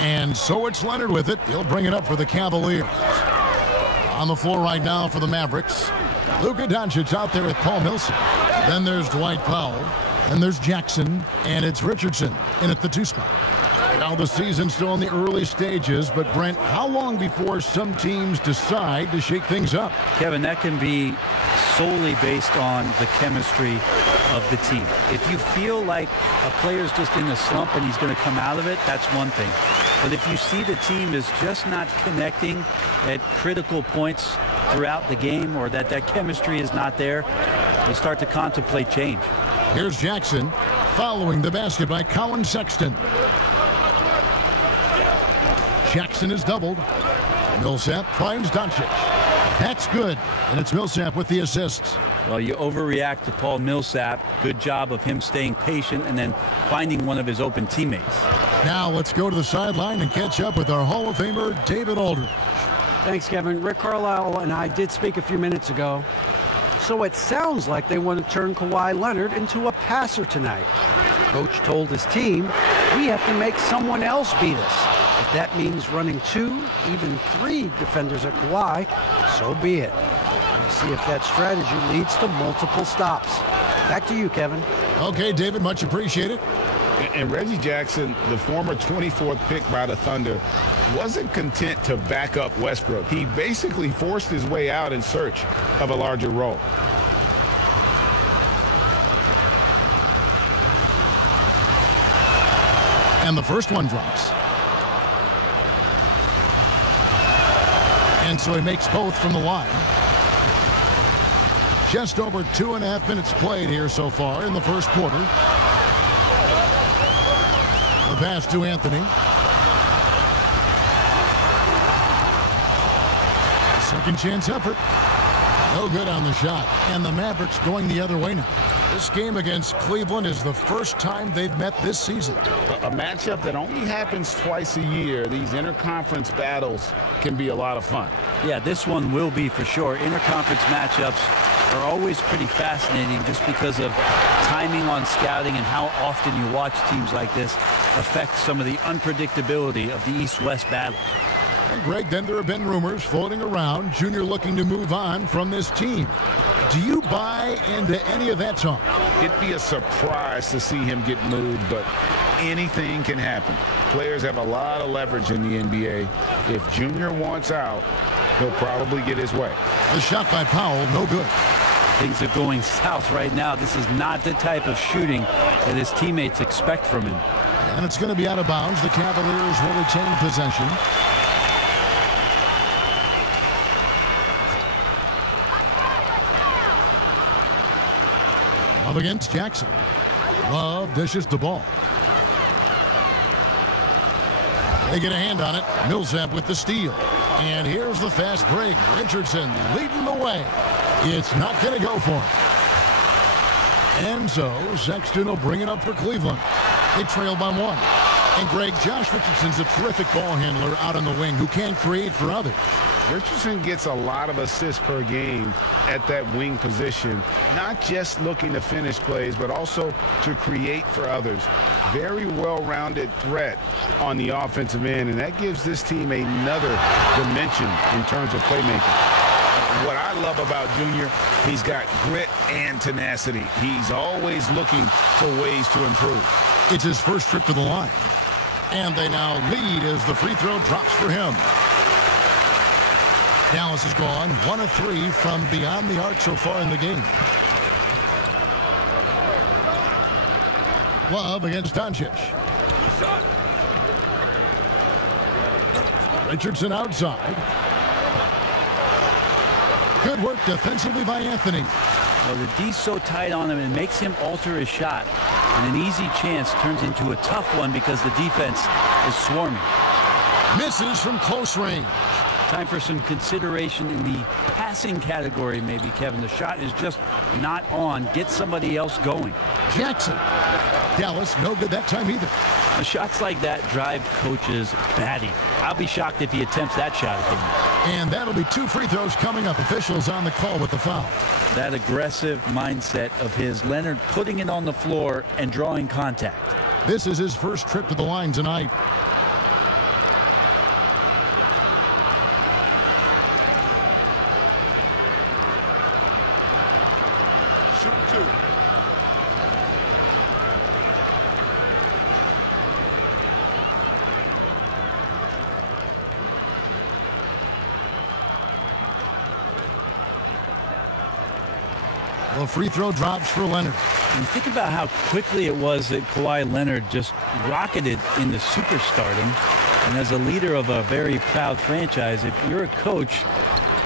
And so it's Leonard with it. He'll bring it up for the Cavaliers. On the floor right now for the Mavericks, Luka Doncic out there with Paul Millsap. Then there's Dwight Powell. And there's Jackson. And it's Richardson in at the 2 spot. Now the season's still in the early stages, but Brent, how long before some teams decide to shake things up? Kevin, that can be solely based on the chemistry of the team. If you feel like a player's just in a slump and he's going to come out of it, that's one thing. But if you see the team is just not connecting at critical points throughout the game, or that chemistry is not there, you start to contemplate change. Here's Jackson following the basket by Colin Sexton. Jackson is doubled. Millsap finds Doncic. That's good. And it's Millsap with the assists. Well, you overreact to Paul Millsap. Good job of him staying patient and then finding one of his open teammates. Now let's go to the sideline and catch up with our Hall of Famer, David Aldridge. Thanks, Kevin. Rick Carlisle and I did speak a few minutes ago. So it sounds like they want to turn Kawhi Leonard into a passer tonight. Coach told his team, we have to make someone else beat us. If that means running 2, even 3 defenders at Kawhi, so be it. We'll see if that strategy leads to multiple stops. Back to you, Kevin. Okay, David, much appreciated. And Reggie Jackson, the former 24th pick by the Thunder, wasn't content to back up Westbrook. He basically forced his way out in search of a larger role. And the first one drops. And so he makes both from the line. Just over 2.5 minutes played here so far in the first quarter. The pass to Anthony. Second chance effort. No good on the shot. And the Mavericks going the other way now. This game against Cleveland is the first time they've met this season. A matchup that only happens twice a year. These interconference battles can be a lot of fun. Yeah, this one will be for sure. Interconference matchups are always pretty fascinating just because of timing on scouting and how often you watch teams like this affect some of the unpredictability of the East-West battle. And Greg, then there have been rumors floating around, Junior looking to move on from this team. Do you buy into any of that talk? It'd be a surprise to see him get moved, but anything can happen. Players have a lot of leverage in the NBA. If Junior wants out, he'll probably get his way. The shot by Powell, no good. Things are going south right now. This is not the type of shooting that his teammates expect from him. And it's going to be out of bounds. The Cavaliers will retain possession. Love against Jackson. Love dishes the ball. They get a hand on it. Millsap with the steal. And here's the fast break. Richardson leading the way. It's not going to go for him. And so Sexton will bring it up for Cleveland. They trail by 1. And Greg, Josh Richardson's a terrific ball handler out on the wing who can create for others. Richardson gets a lot of assists per game at that wing position, not just looking to finish plays, but also to create for others. Very well-rounded threat on the offensive end, and that gives this team another dimension in terms of playmaking. What I love about Junior, he's got grit and tenacity. He's always looking for ways to improve. It's his first trip to the line. And they now lead as the free throw drops for him. Dallas has gone 1 of 3 from beyond the arc so far in the game. Love against Doncic. Richardson outside. Good work defensively by Anthony. Well, the D's so tight on him, it makes him alter his shot. And an easy chance turns into a tough one because the defense is swarming. Misses from close range. Time for some consideration in the passing category, maybe, Kevin. The shot is just not on. Get somebody else going. Jackson. Dallas, no good that time either. Now, shots like that drive coaches batty. I'll be shocked if he attempts that shot again. And that'll be 2 free throws coming up. Officials on the call with the foul. That aggressive mindset of his, Leonard putting it on the floor and drawing contact. This is his first trip to the line tonight. The free throw drops for Leonard. And think about how quickly it was that Kawhi Leonard just rocketed into superstardom. And as a leader of a very proud franchise, if you're a coach,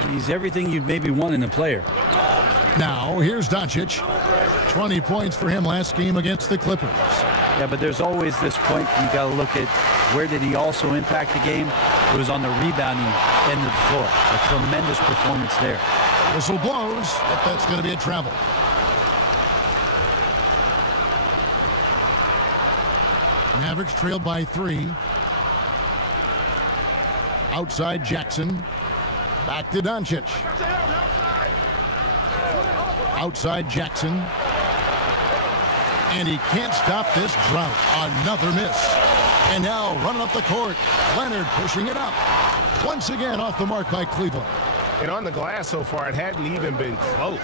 he's everything you'd maybe want in a player. Now, here's Doncic. 20 points for him last game against the Clippers. Yeah, but there's always this point you got to look at where did he also impact the game? It was on the rebounding end of the floor. A tremendous performance there. Whistle blows, but that's going to be a travel. Mavericks trailed by 3. Outside Jackson. Back to Doncic. Outside Jackson. And he can't stop this drought. Another miss. And now running up the court. Leonard pushing it up. Once again off the mark by Cleveland. And on the glass so far, it hadn't even been close.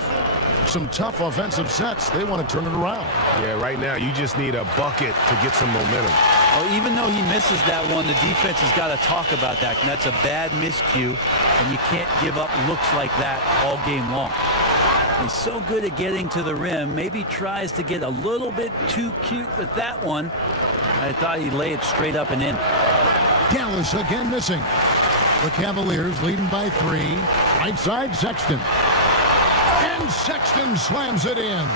Some tough offensive sets. They want to turn it around. Yeah, right now you just need a bucket to get some momentum. Well, even though he misses that one, the defense has got to talk about that. And that's a bad miscue, and you can't give up looks like that all game long. He's so good at getting to the rim. Maybe tries to get a little bit too cute with that one. I thought he'd lay it straight up and in. Dallas again missing. The Cavaliers leading by 3. Right side, Sexton. And Sexton slams it in.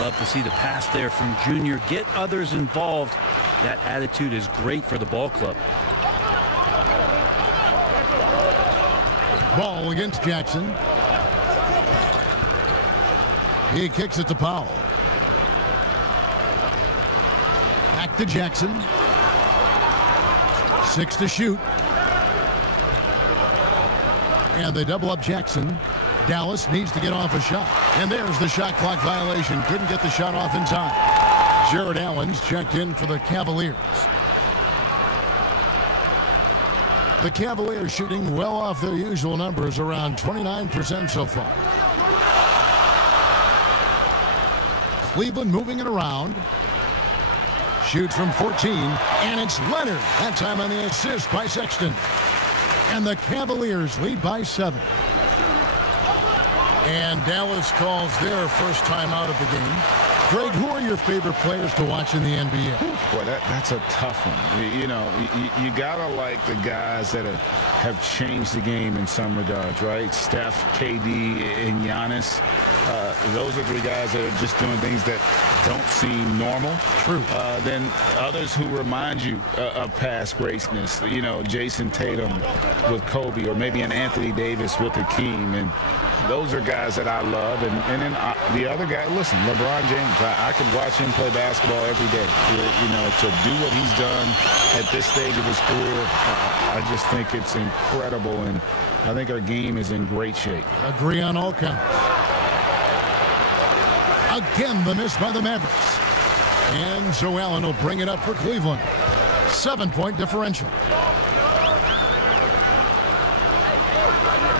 Love to see the pass there from Junior. Get others involved. That attitude is great for the ball club. Ball against Jackson. He kicks it to Powell. Back to Jackson. 6 to shoot. And they double up Jackson. Dallas needs to get off a shot. And there's the shot clock violation. Couldn't get the shot off in time. Jared Allen's checked in for the Cavaliers. The Cavaliers shooting well off their usual numbers, around 29% so far. Cleveland moving it around. Shoots from 14, and it's Leonard. That time on the assist by Sexton. And the Cavaliers lead by 7. And Dallas calls their first time out of the game. Greg, who are your favorite players to watch in the NBA? Boy, that's a tough one. You know, you gotta like the guys that have changed the game in some regards, right? Steph, KD, and Giannis. Those are 3 guys that are just doing things that don't seem normal. True. Then others who remind you of past greatness. You know, Jason Tatum with Kobe, or maybe an Anthony Davis with Hakeem. And those are guys that I love. And then the other guy, listen, LeBron James. I could watch him play basketball every day. You know, to do what he's done at this stage of his career, I just think it's incredible. And I think our game is in great shape. Agree on all counts. Again, the miss by the Mavericks. And so Allen will bring it up for Cleveland. 7-point differential.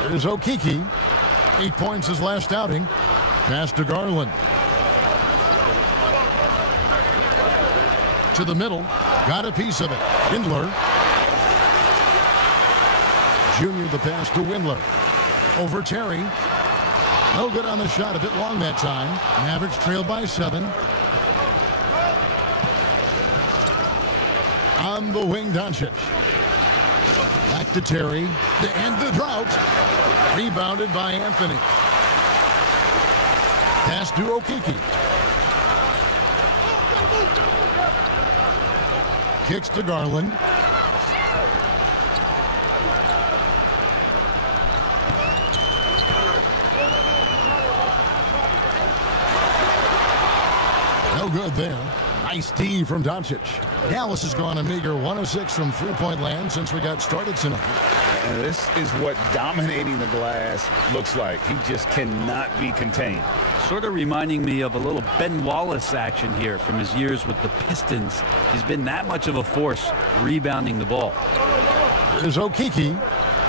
There's Okeke. 8 points his last outing. Pass to Garland. To the middle. Got a piece of it. Windler. Junior the pass to Windler. Over Terry. No good on the shot. A bit long that time. Mavericks trailed by 7. On the wing, Doncic. Back to Terry. To end the drought. Rebounded by Anthony. Pass to Okeke. Kicks to Garland. No good there. Nice D from Doncic. Dallas has gone a meager 106 from three-point land since we got started tonight. And this is what dominating the glass looks like. He just cannot be contained. Sort of reminding me of a little Ben Wallace action here from his years with the Pistons. He's been that much of a force rebounding the ball. There's Okeke.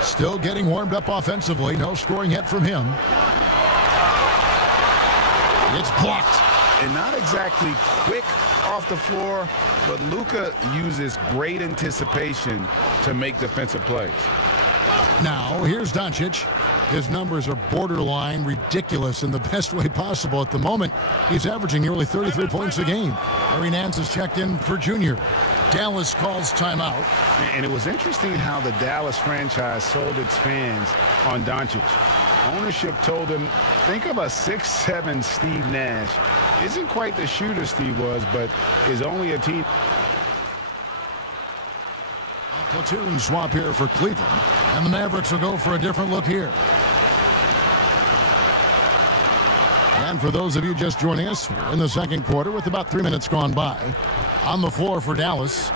Still getting warmed up offensively. No scoring yet from him. It's blocked. And not exactly quick off the floor, but Luka uses great anticipation to make defensive plays. Now, here's Doncic. His numbers are borderline ridiculous in the best way possible at the moment. He's averaging nearly 33 points a game. Larry Nance has checked in for Junior. Dallas calls timeout. And it was interesting how the Dallas franchise sold its fans on Doncic. Ownership told him, think of a 6'7" Steve Nash. Isn't quite the shooter Steve was, but is only a team. A platoon swap here for Cleveland. And the Mavericks will go for a different look here. And for those of you just joining us, we're in the second quarter with about 3 minutes gone by. On the floor for Dallas,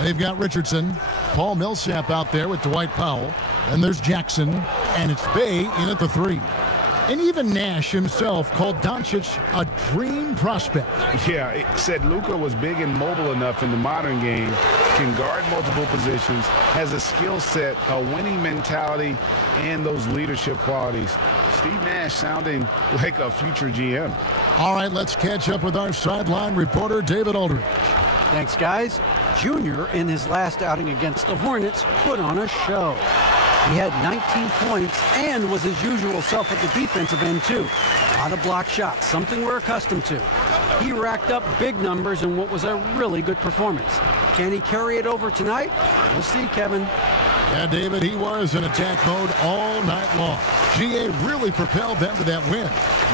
they've got Richardson, Paul Millsap out there with Dwight Powell. And there's Jackson, and it's Bey in at the 3. And even Nash himself called Doncic a dream prospect. Yeah, it said Luka was big and mobile enough in the modern game, can guard multiple positions, has a skill set, a winning mentality, and those leadership qualities. Steve Nash sounding like a future GM. All right, let's catch up with our sideline reporter, David Aldridge. Thanks, guys. Junior, in his last outing against the Hornets, put on a show. He had 19 points and was his usual self at the defensive end, too. A lot of block shots, something we're accustomed to. He racked up big numbers in what was a really good performance. Can he carry it over tonight? We'll see, Kevin. Yeah, David, he was in attack mode all night long. GA really propelled them to that win.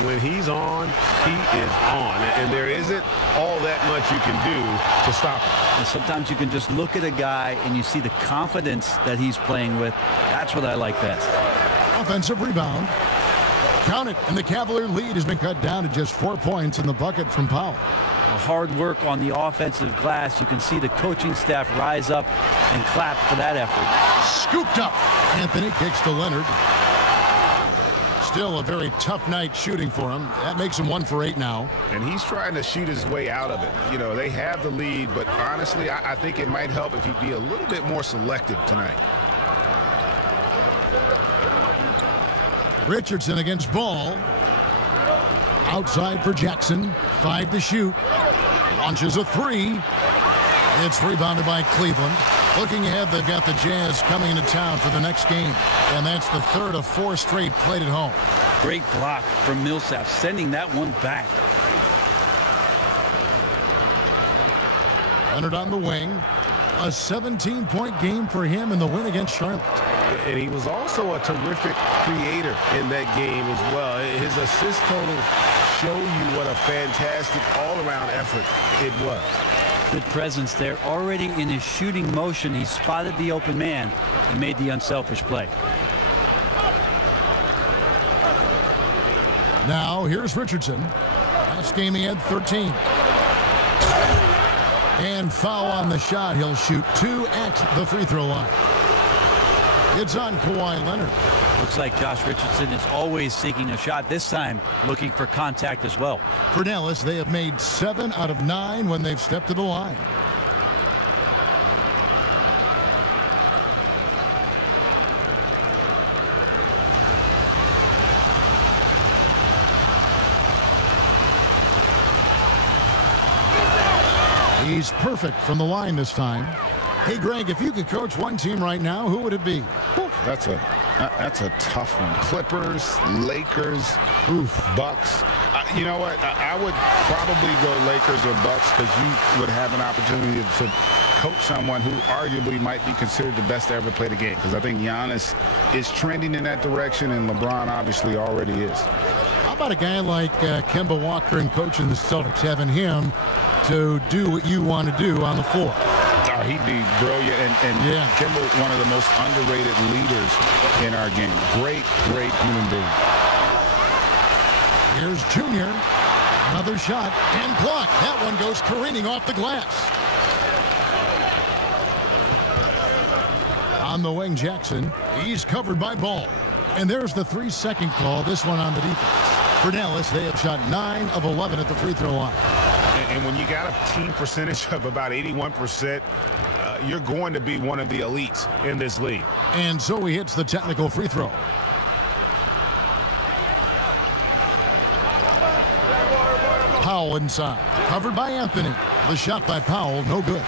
When he's on, he is on. And there isn't all that much you can do to stop him. And sometimes you can just look at a guy and you see the confidence that he's playing with. That's what I like best. Offensive rebound. Count it, and the Cavalier lead has been cut down to just 4 points in the bucket from Powell. Hard work on the offensive glass. You can see the coaching staff rise up and clap for that effort. Scooped up. Anthony kicks to Leonard. Still a very tough night shooting for him. That makes him 1 for 8 now. And he's trying to shoot his way out of it. You know, they have the lead, but honestly, I think it might help if he'd be a little bit more selective tonight. Richardson against Ball. Outside for Jackson. 5 to shoot. Launches a 3. It's rebounded by Cleveland. Looking ahead, they've got the Jazz coming into town for the next game. And that's the third of 4 straight played at home. Great block from Millsap, sending that one back. Leonard on the wing. A 17-point game for him in the win against Charlotte. And he was also a terrific creator in that game as well. His assist totals show you what a fantastic all-around effort it was. Good presence there. Already in his shooting motion, he spotted the open man and made the unselfish play. Now, here's Richardson. Last game he had 13. And foul on the shot. He'll shoot 2 at the free throw line. It's on Kawhi Leonard. Looks like Josh Richardson is always seeking a shot, this time looking for contact as well. For Dallas, they have made 7 out of 9 when they've stepped to the line. He's perfect from the line this time. Hey, Greg, if you could coach one team right now, who would it be? That's a tough one. Clippers, Lakers, Bucks. You know what? I would probably go Lakers or Bucks because you would have an opportunity to coach someone who arguably might be considered the best to ever play the game, because I think Giannis is trending in that direction, and LeBron obviously already is. How about a guy like Kemba Walker and coaching the Celtics, having him to do what you want to do on the floor? He'd be brilliant, and yeah. Kemba, one of the most underrated leaders in our game. Great human being. Here's Junior. Another shot and blocked. That one goes careening off the glass. On the wing, Jackson. He's covered by Ball. And there's the 3-second call. This one on the defense. For Dallas, they have shot 9 of 11 at the free throw line. And when you got a team percentage of about 81%, you're going to be one of the elites in this league. And so he hits the technical free throw. Powell inside. Covered by Anthony. The shot by Powell, no good.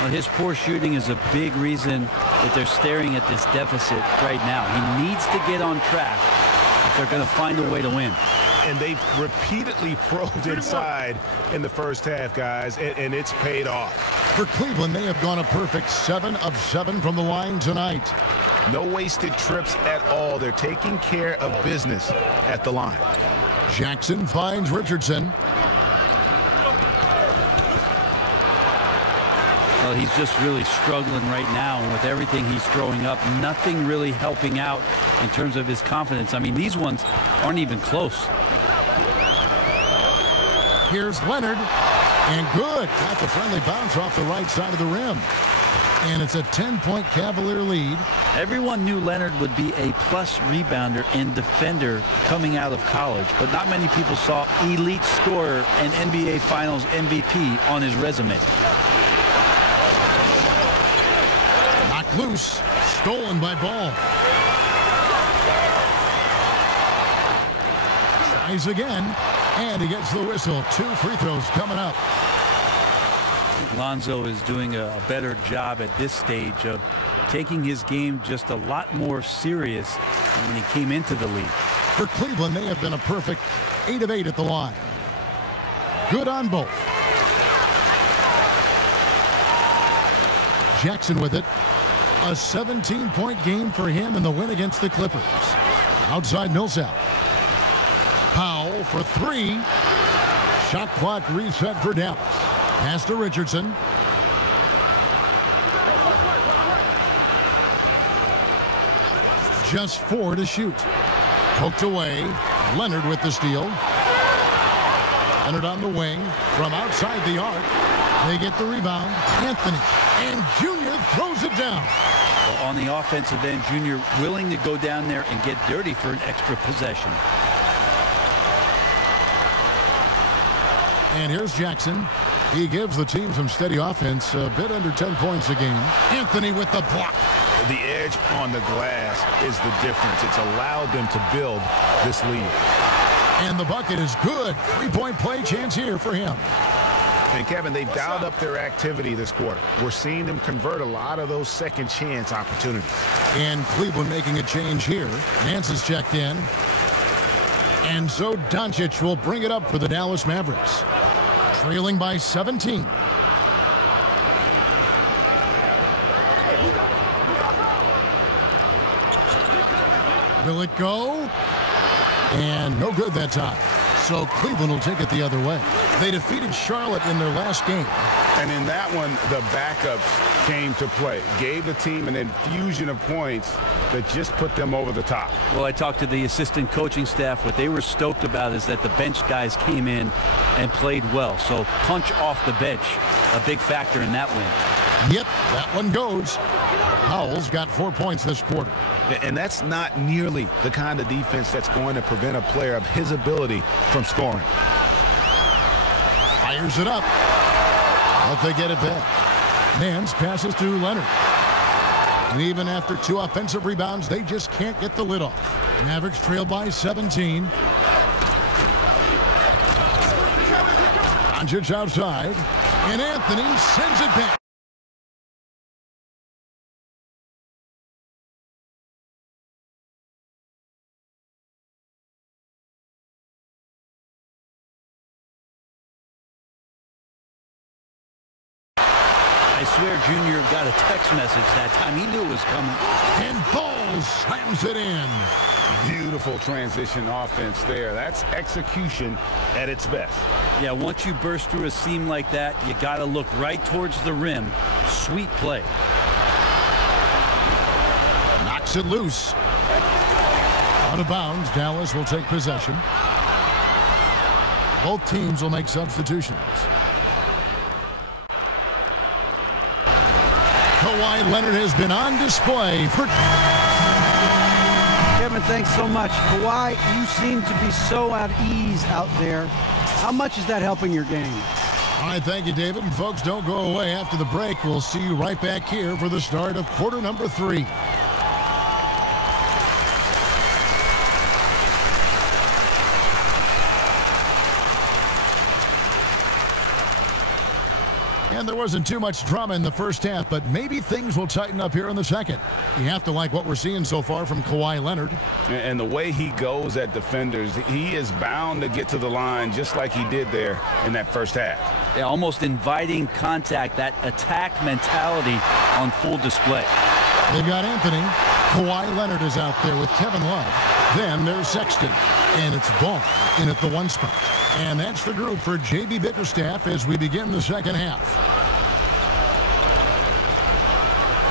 Well, his poor shooting is a big reason that they're staring at this deficit right now. He needs to get on track if they're going to find a way to win. And they've repeatedly probed inside in the first half, guys, and it's paid off. For Cleveland, they have gone a perfect 7 of 7 from the line tonight. No wasted trips at all. They're taking care of business at the line. Jackson finds Richardson. Well, he's just really struggling right now, and with everything he's throwing up, nothing really helping out in terms of his confidence. I mean, these ones aren't even close. Here's Leonard, and good. Got the friendly bounce off the right side of the rim. And it's a 10-point Cavalier lead. Everyone knew Leonard would be a plus rebounder and defender coming out of college, but not many people saw elite scorer and NBA Finals MVP on his resume. Knocked loose, stolen by Ball. Tries again, and he gets the whistle. 2 free throws coming up. Lonzo is doing a better job at this stage of taking his game just a lot more serious when he came into the league. For Cleveland, they have been a perfect 8 of 8 at the line. Good on both. Jackson with it. A 17-point game for him in the win against the Clippers. Outside Millsap. Powell for 3. Shot clock reset for Dallas. Pass to Richardson. Just 4 to shoot. Poked away. Leonard with the steal. Leonard on the wing. From outside the arc. They get the rebound. Anthony. And Junior throws it down. Well, on the offensive end, Junior willing to go down there and get dirty for an extra possession. And here's Jackson. He gives the team some steady offense, a bit under 10 points a game. Anthony with the block. The edge on the glass is the difference. It's allowed them to build this lead. And the bucket is good. 3-point play chance here for him. And Kevin, they've dialed up their activity this quarter. We're seeing them convert a lot of those second chance opportunities. And Cleveland making a change here. Nance is checked in. And so Doncic will bring it up for the Dallas Mavericks. Trailing by 17. Will it go? And no good that time. So Cleveland will take it the other way. They defeated Charlotte in their last game. And in that one, the backups came to play. Gave the team an infusion of points that just put them over the top. Well, I talked to the assistant coaching staff. What they were stoked about is that the bench guys came in and played well. So punch off the bench, a big factor in that win. Yep, that one goes. Powell's got 4 points this quarter. And that's not nearly the kind of defense that's going to prevent a player of his ability from scoring. Fires it up. But they get it back. Nance passes to Leonard. And even after 2 offensive rebounds, they just can't get the lid off. Mavericks trail by 17. Doncic outside. And Anthony sends it back. I swear Junior got a text message that time. He knew it was coming. And Ball slams it in. Beautiful transition offense there. That's execution at its best. Yeah, once you burst through a seam like that, you got to look right towards the rim. Sweet play. Knocks it loose. Out of bounds, Dallas will take possession. Both teams will make substitutions. Kawhi Leonard has been on display for... Kevin, thanks so much. Kawhi, you seem to be so at ease out there. How much is that helping your game? All right, thank you, David. And folks, don't go away. After the break, we'll see you right back here for the start of quarter number 3. And there wasn't too much drama in the first half, but maybe things will tighten up here in the second. You have to like what we're seeing so far from Kawhi Leonard. And the way he goes at defenders, he is bound to get to the line just like he did there in that first half. Yeah, almost inviting contact, that attack mentality on full display. They've got Anthony. Kawhi Leonard is out there with Kevin Love. Then there's Sexton. And it's Ball in at the 1 spot. And that's the group for J.B. Bickerstaff as we begin the second half.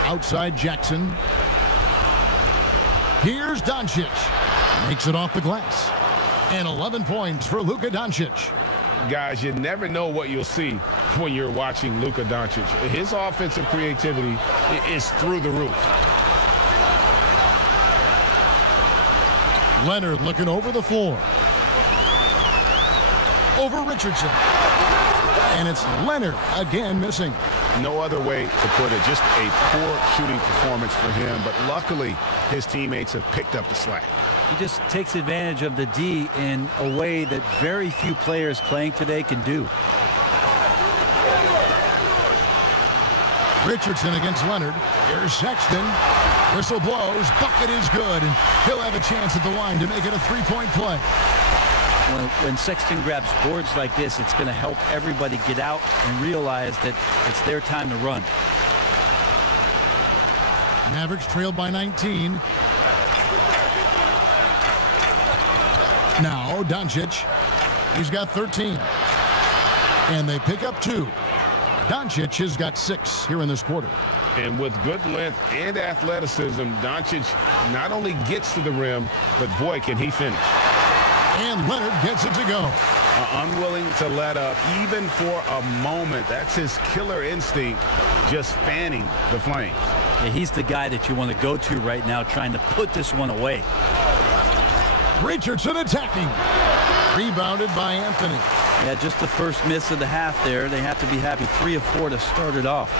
Outside Jackson. Here's Doncic. Makes it off the glass. And 11 points for Luka Doncic. Guys, you never know what you'll see when you're watching Luka Doncic. His offensive creativity is through the roof. Leonard looking over the floor. Over Richardson. And it's Leonard again missing. No other way to put it. Just a poor shooting performance for him. But luckily, his teammates have picked up the slack. He just takes advantage of the D in a way that very few players playing today can do. Richardson against Leonard. Here's Sexton. Whistle blows. Bucket is good. And he'll have a chance at the line to make it a three-point play. When Sexton grabs boards like this, it's going to help everybody get out and realize that it's their time to run. Mavericks trailed by 19. Now Doncic. He's got 13. And they pick up 2. Doncic has got 6 here in this quarter. And with good length and athleticism, Doncic not only gets to the rim, but boy, can he finish. And Leonard gets it to go. Unwilling to let up even for a moment. That's his killer instinct, just fanning the flames. Yeah, he's the guy that you want to go to right now, trying to put this one away. Richardson attacking. Rebounded by Anthony. Yeah, just the first miss of the half there. They have to be happy. 3 of 4 to start it off.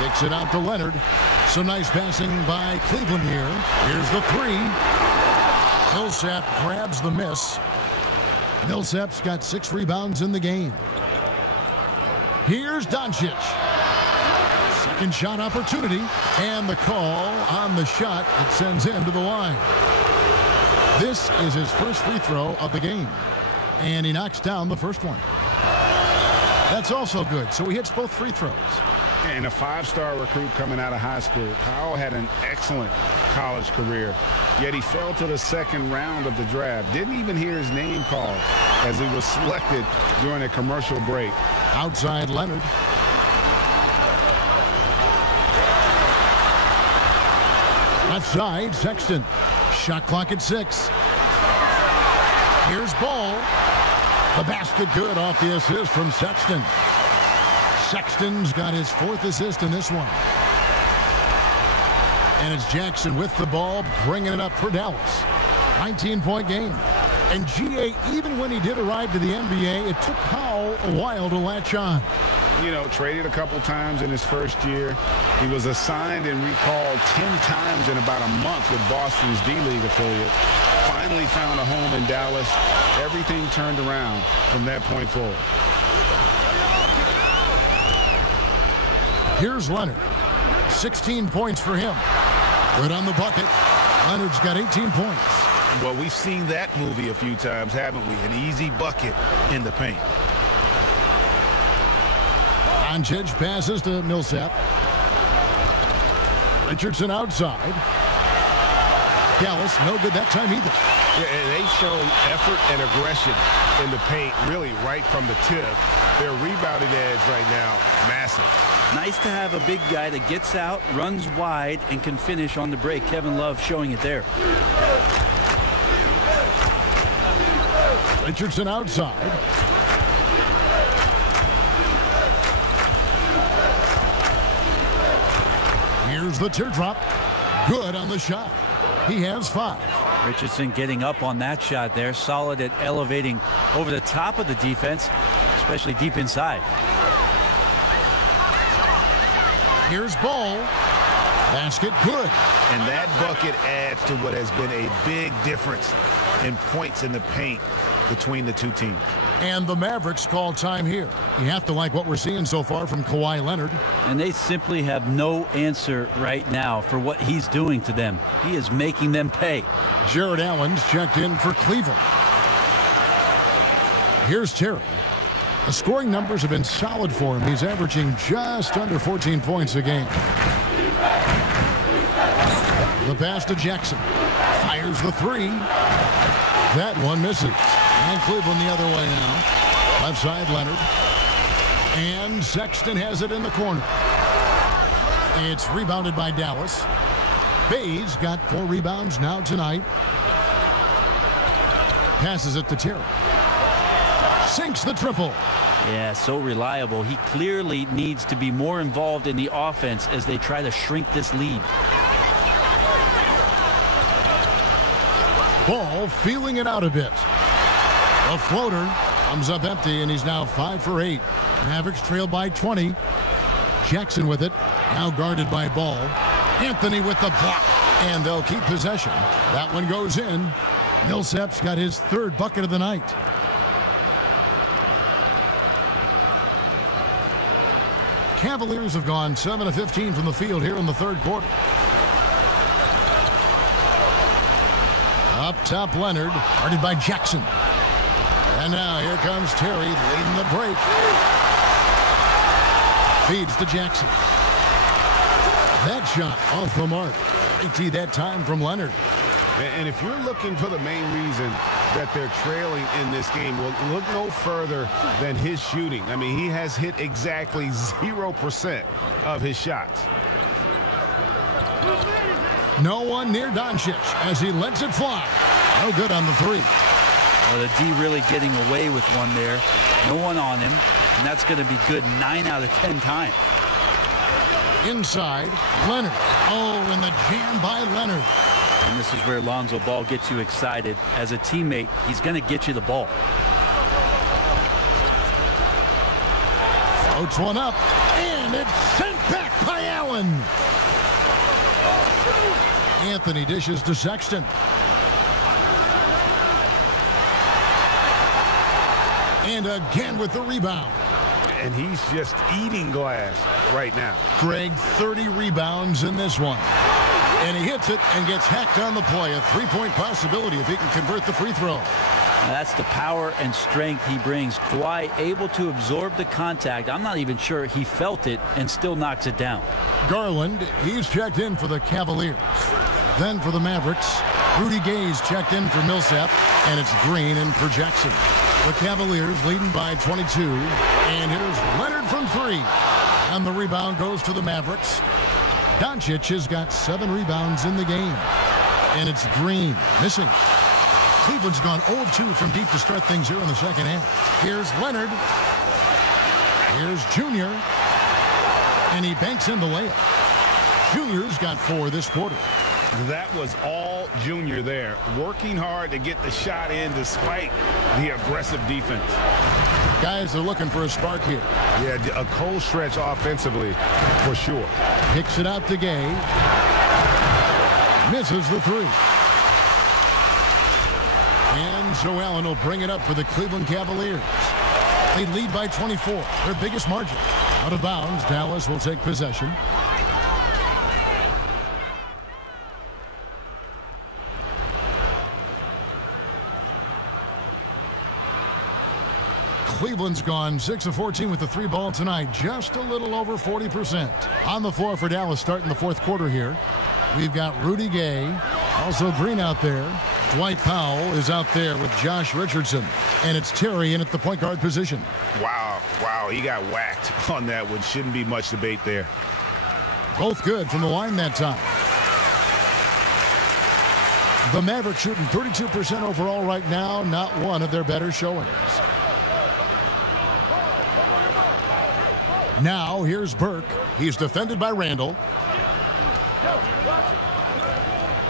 Kicks it out to Leonard. Some nice passing by Cleveland here. Here's the 3. Millsap grabs the miss. Millsap's got 6 rebounds in the game. Here's Doncic. Second shot opportunity. And the call on the shot that sends him to the line. This is his first free throw of the game. And he knocks down the first one. That's also good. So he hits both free throws. And a 5-star recruit coming out of high school. Powell had an excellent college career, yet he fell to the second round of the draft. Didn't even hear his name called as he was selected during a commercial break. Outside Leonard. Left side, Sexton. Shot clock at 6. Here's Ball. The basket good off the assist from Sexton. Sexton's got his 4th assist in this one. And it's Jackson with the ball, bringing it up for Dallas. 19-point game. And G.A., even when he did arrive to the NBA, it took Powell a while to latch on. You know, traded a couple times in his first year. He was assigned and recalled 10 times in about a month with Boston's D-League affiliate. Finally found a home in Dallas. Everything turned around from that point forward. Here's Leonard. 16 points for him. Good on the bucket. Leonard's got 18 points. Well, we've seen that movie a few times, haven't we? An easy bucket in the paint. Doncic passes to Millsap. Richardson outside. Dallas, no good that time either. Yeah, and they've shown effort and aggression in the paint, really right from the tip. Their rebounding edge right now, massive. Nice to have a big guy that gets out, runs wide, and can finish on the break. Kevin Love showing it there. Richardson outside. Here's the teardrop. Good on the shot. He has 5. Richardson getting up on that shot there. Solid at elevating over the top of the defense, especially deep inside. Here's Ball. Basket good. And that bucket adds to what has been a big difference in points in the paint between the two teams. And the Mavericks call time here. You have to like what we're seeing so far from Kawhi Leonard. And they simply have no answer right now for what he's doing to them. He is making them pay. Jared Allen's checked in for Cleveland. Here's Terry. The scoring numbers have been solid for him. He's averaging just under 14 points a game. The pass to Jackson. Fires the three. That one misses. And Cleveland the other way now. Left side, Leonard. And Sexton has it in the corner. It's rebounded by Dallas. Bayes got 4 rebounds now tonight. Passes it to Terry. Sinks the triple. Yeah, so reliable. He clearly needs to be more involved in the offense as they try to shrink this lead. Ball feeling it out a bit. A floater comes up empty, and he's now 5 for 8. Mavericks trail by 20. Jackson with it, now guarded by Ball. Anthony with the block, and they'll keep possession. That one goes in. Millsap's got his 3rd bucket of the night. Cavaliers have gone 7 of 15 from the field here in the 3rd quarter. Up top, Leonard, guarded by Jackson. And now here comes Terry leading the break. Feeds to Jackson. That shot off the mark. AT that time from Leonard. And if you're looking for the main reason that they're trailing in this game, well, look no further than his shooting. I mean, he has hit exactly 0% of his shots. No one near Doncic as he lets it fly. No good on the 3. Well, the D really getting away with one there. No one on him. And that's going to be good 9 out of 10 times. Inside, Leonard. Oh, and the jam by Leonard. And this is where Lonzo Ball gets you excited. As a teammate, he's going to get you the ball. Floats one up, and it's sent back by Allen. Anthony dishes to Sexton. And again with the rebound. And he's just eating glass right now. Greg, 30 rebounds in this one. And he hits it and gets hacked on the play. A 3-point possibility if he can convert the free throw. Now that's the power and strength he brings. Kawhi able to absorb the contact. I'm not even sure he felt it and still knocks it down. Garland, he's checked in for the Cavaliers. Then for the Mavericks, Rudy Gay's checked in for Millsap, and it's Green in for Jackson. The Cavaliers leading by 22, and here's Leonard from 3. And the rebound goes to the Mavericks. Doncic has got 7 rebounds in the game, and it's Green missing. Cleveland's gone 0-2 from deep to start things here in the second half. Here's Leonard. Here's Junior, and he banks in the layup. Junior's got 4 this quarter. That was all Junior there, working hard to get the shot in despite the aggressive defense. Guys are looking for a spark here. Yeah, a cold stretch offensively for sure. Kicks it out to Gay. Misses the 3. And so Allen will bring it up for the Cleveland Cavaliers. They lead by 24, their biggest margin. Out of bounds, Dallas will take possession. Cleveland's gone 6 of 14 with the 3 ball tonight, just a little over 40%. On the floor for Dallas starting the 4th quarter here. We've got Rudy Gay, also Green out there. Dwight Powell is out there with Josh Richardson, and it's Terry in at the point guard position. Wow, he got whacked on that one. Shouldn't be much debate there. Both good from the line that time. The Mavericks shooting 32% overall right now, not one of their better showings. Now, here's Burke. He's defended by Randall.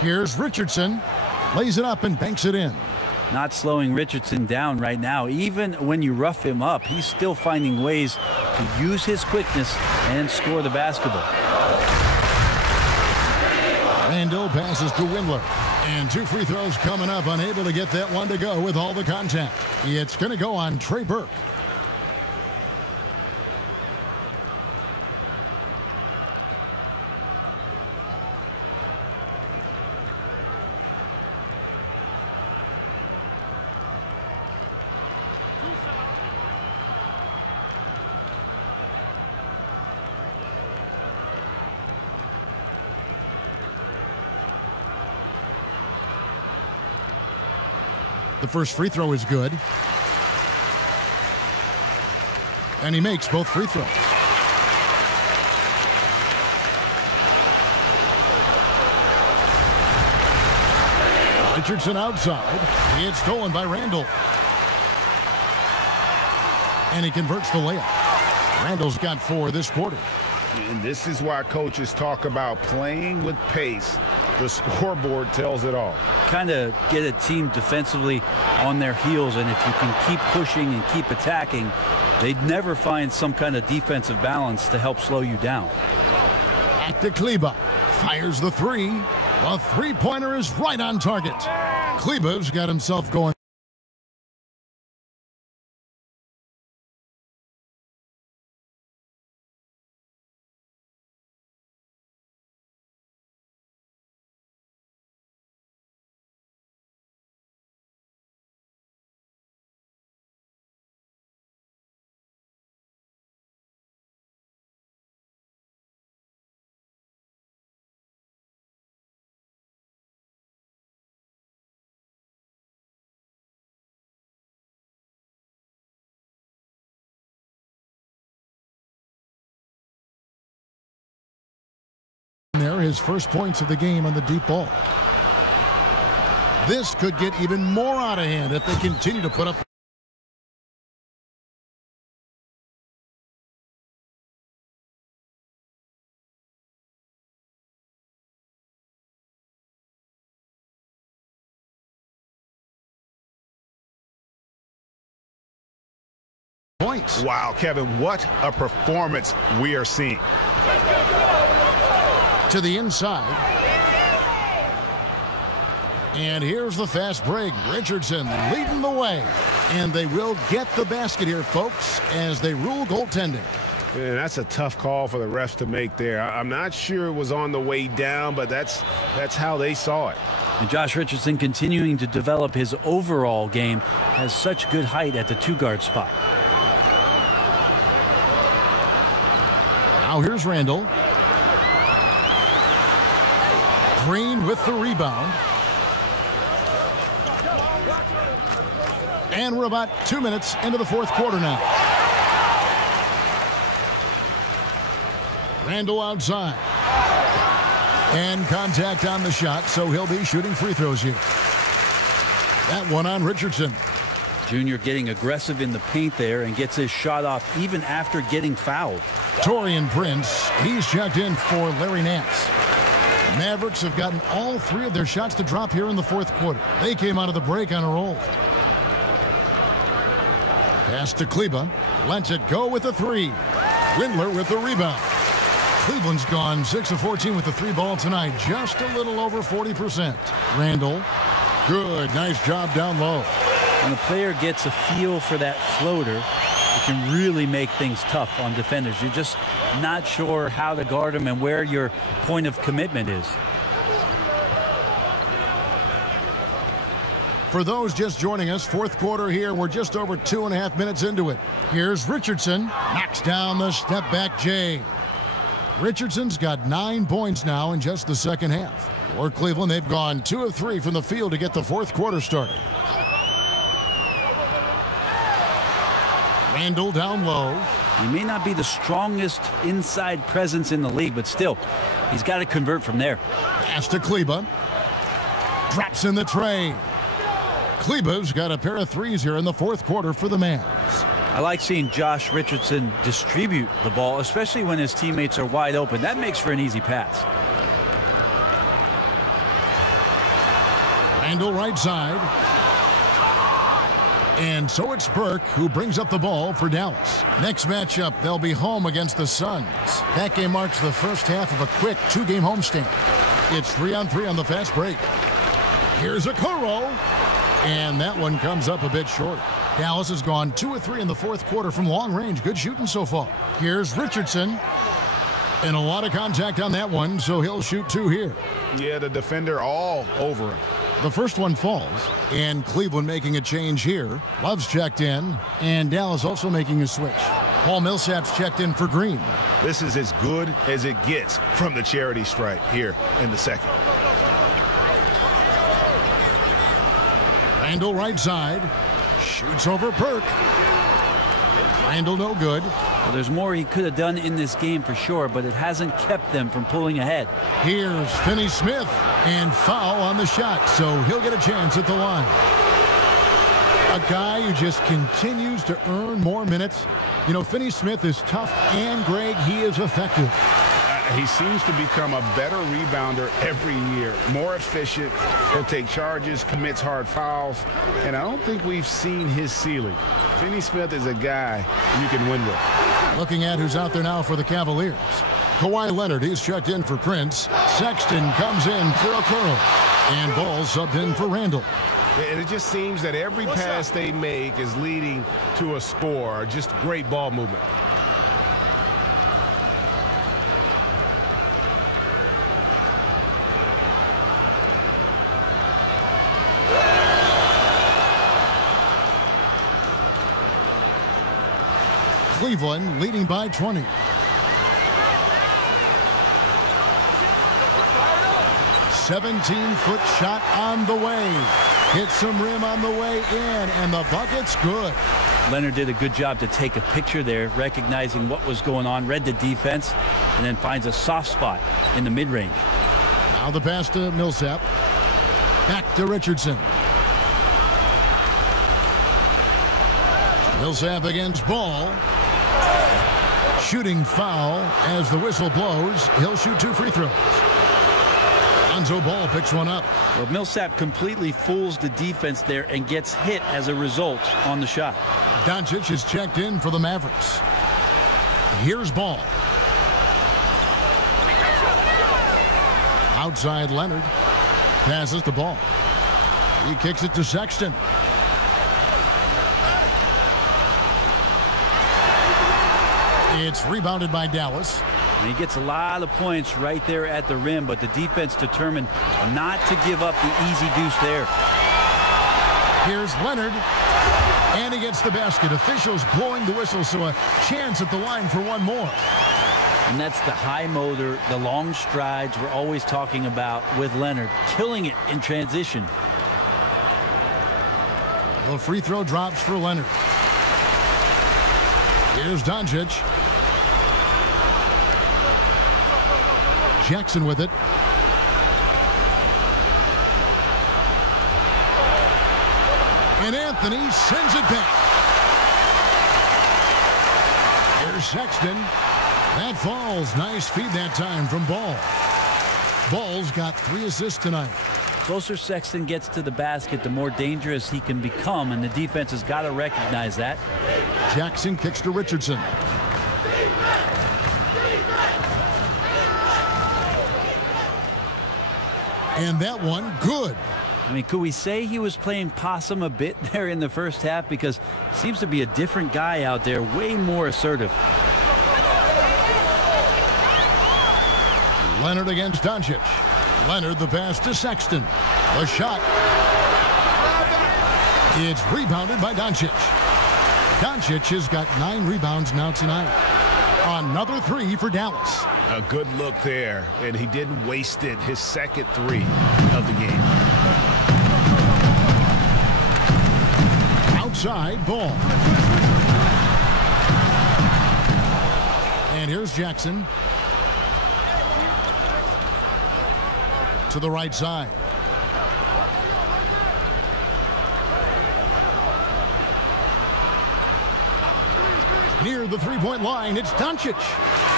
Here's Richardson. Lays it up and banks it in. Not slowing Richardson down right now. Even when you rough him up, he's still finding ways to use his quickness and score the basketball. Randall passes to Windler. And 2 free throws coming up, unable to get that one to go with all the contact. It's going to go on Trey Burke. The first free throw is good. And he makes both free throws. Richardson outside. It's stolen by Randall. And he converts the layup. Randall's got 4 this quarter. And this is why coaches talk about playing with pace. The scoreboard tells it all. Kind of get a team defensively on their heels, and if you can keep pushing and keep attacking, they'd never find some kind of defensive balance to help slow you down. Back to Kleber. Fires the 3. The three-pointer is right on target. Kleber's got himself going. There, his first points of the game on the deep ball. This could get even more out of hand if they continue to put up. Points. Wow, Kevin, what a performance we are seeing. To the inside. And here's the fast break. Richardson leading the way. And they will get the basket here, folks, as they rule goaltending. Man, that's a tough call for the refs to make there. I'm not sure it was on the way down, but that's how they saw it. And Josh Richardson, continuing to develop his overall game, has such good height at the 2-guard spot. Now here's Randall. Green with the rebound. And we're about 2 minutes into the fourth quarter now. Randall outside. And contact on the shot, so he'll be shooting free throws here. That one on Richardson. Junior getting aggressive in the paint there and gets his shot off even after getting fouled. Taurean Prince, he's checked in for Larry Nance. Mavericks have gotten all 3 of their shots to drop here in the fourth quarter. They came out of the break on a roll. Pass to Kleber. Lets it go with the 3. Windler with the rebound. Cleveland's gone 6 of 14 with the 3 ball tonight. Just a little over 40%. Randall. Good. Nice job down low. When a player gets a feel for that floater, it can really make things tough on defenders. You're just not sure how to guard them and where your point of commitment is. For those just joining us, fourth quarter here. We're just over 2.5 minutes into it. Here's Richardson. Knocks down the step back J. Richardson's got 9 points now in just the second half. For Cleveland, they've gone 2 of 3 from the field to get the fourth quarter started. Randall down low. He may not be the strongest inside presence in the league, but still, he's got to convert from there. Pass to Kleber. Drops in the tray. Kleber's got a pair of 3s here in the fourth quarter for the Mavs. I like seeing Josh Richardson distribute the ball, especially when his teammates are wide open. That makes for an easy pass. Randall right side. And so it's Burke who brings up the ball for Dallas. Next matchup, they'll be home against the Suns. That game marks the first half of a quick 2-game homestand. It's 3-on-3 on the fast break. Here's Okoro. And that one comes up a bit short. Dallas has gone 2 of 3 in the fourth quarter from long range. Good shooting so far. Here's Richardson. And a lot of contact on that one, so he'll shoot 2 here. Yeah, the defender all over him. The first one falls, and Cleveland making a change here. Love's checked in, and Dallas also making a switch. Paul Millsap's checked in for Green. This is as good as it gets from the charity stripe here in the second. Randall right side. Shoots over Perk. Randall no good. Well, there's more he could have done in this game for sure, but it hasn't kept them from pulling ahead. Here's Finney-Smith, and foul on the shot, so he'll get a chance at the line. A guy who just continues to earn more minutes. You know, Finney-Smith is tough, and Greg, he is effective. He seems to become a better rebounder every year, more efficient. He'll take charges, commits hard fouls, and I don't think we've seen his ceiling. Finney-Smith is a guy you can win with. Looking at who's out there now for the Cavaliers. Kawhi Leonard, he's checked in for Prince. Sexton comes in for Okoro. And Ball subbed in for Randall. And it just seems that every pass they make is leading to a score. Just great ball movement. Cleveland leading by 20. "17-foot shot on the way. Hits some rim on the way in, and the bucket's good." Leonard did a good job to take a picture there, recognizing what was going on, read the defense, and then finds a soft spot in the mid-range. Now the pass to Millsap. Back to Richardson. Millsap against Ball. Shooting foul as the whistle blows. He'll shoot 2 free throws. Lonzo Ball picks one up. Well, Millsap completely fools the defense there and gets hit as a result on the shot. Doncic is checked in for the Mavericks. Here's Ball. Outside Leonard. Passes the ball. He kicks it to Sexton. It's rebounded by Dallas. And he gets a lot of points right there at the rim, but the defense determined not to give up the easy deuce there. Here's Leonard, and he gets the basket. Officials blowing the whistle, so a chance at the line for one more. And that's the high motor, the long strides we're always talking about with Leonard, killing it in transition. The free throw drops for Leonard. Here's Doncic. Jackson with it. And Anthony sends it back. Here's Sexton. That falls. Nice feed that time from Ball. Ball's got 3 assists tonight. Closer Sexton gets to the basket, the more dangerous he can become, and the defense has got to recognize that. Jackson kicks to Richardson. And that one, good. I mean, could we say he was playing possum a bit there in the first half? Because seems to be a different guy out there, way more assertive. Leonard against Doncic. Leonard the pass to Sexton. The shot. It's rebounded by Doncic. Doncic has got 9 rebounds now tonight. Another 3 for Dallas. A good look there, and he didn't waste it. His second 3 of the game. Outside Ball. And here's Jackson. To the right side. Near the three-point line, it's Doncic.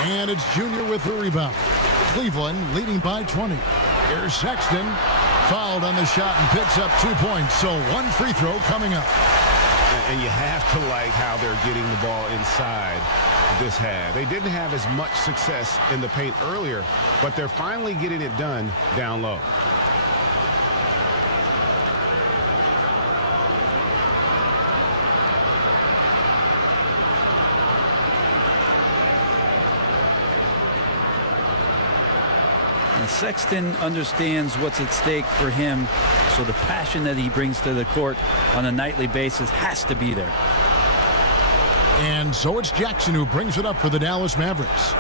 And it's Junior with the rebound. Cleveland leading by 20. Here's Sexton. Fouled on the shot and picks up 2 points. So 1 free throw coming up. And you have to like how they're getting the ball inside this half. They didn't have as much success in the paint earlier, but they're finally getting it done down low. Now, Sexton understands what's at stake for him, so the passion that he brings to the court on a nightly basis has to be there. And so it's Jackson who brings it up for the Dallas Mavericks.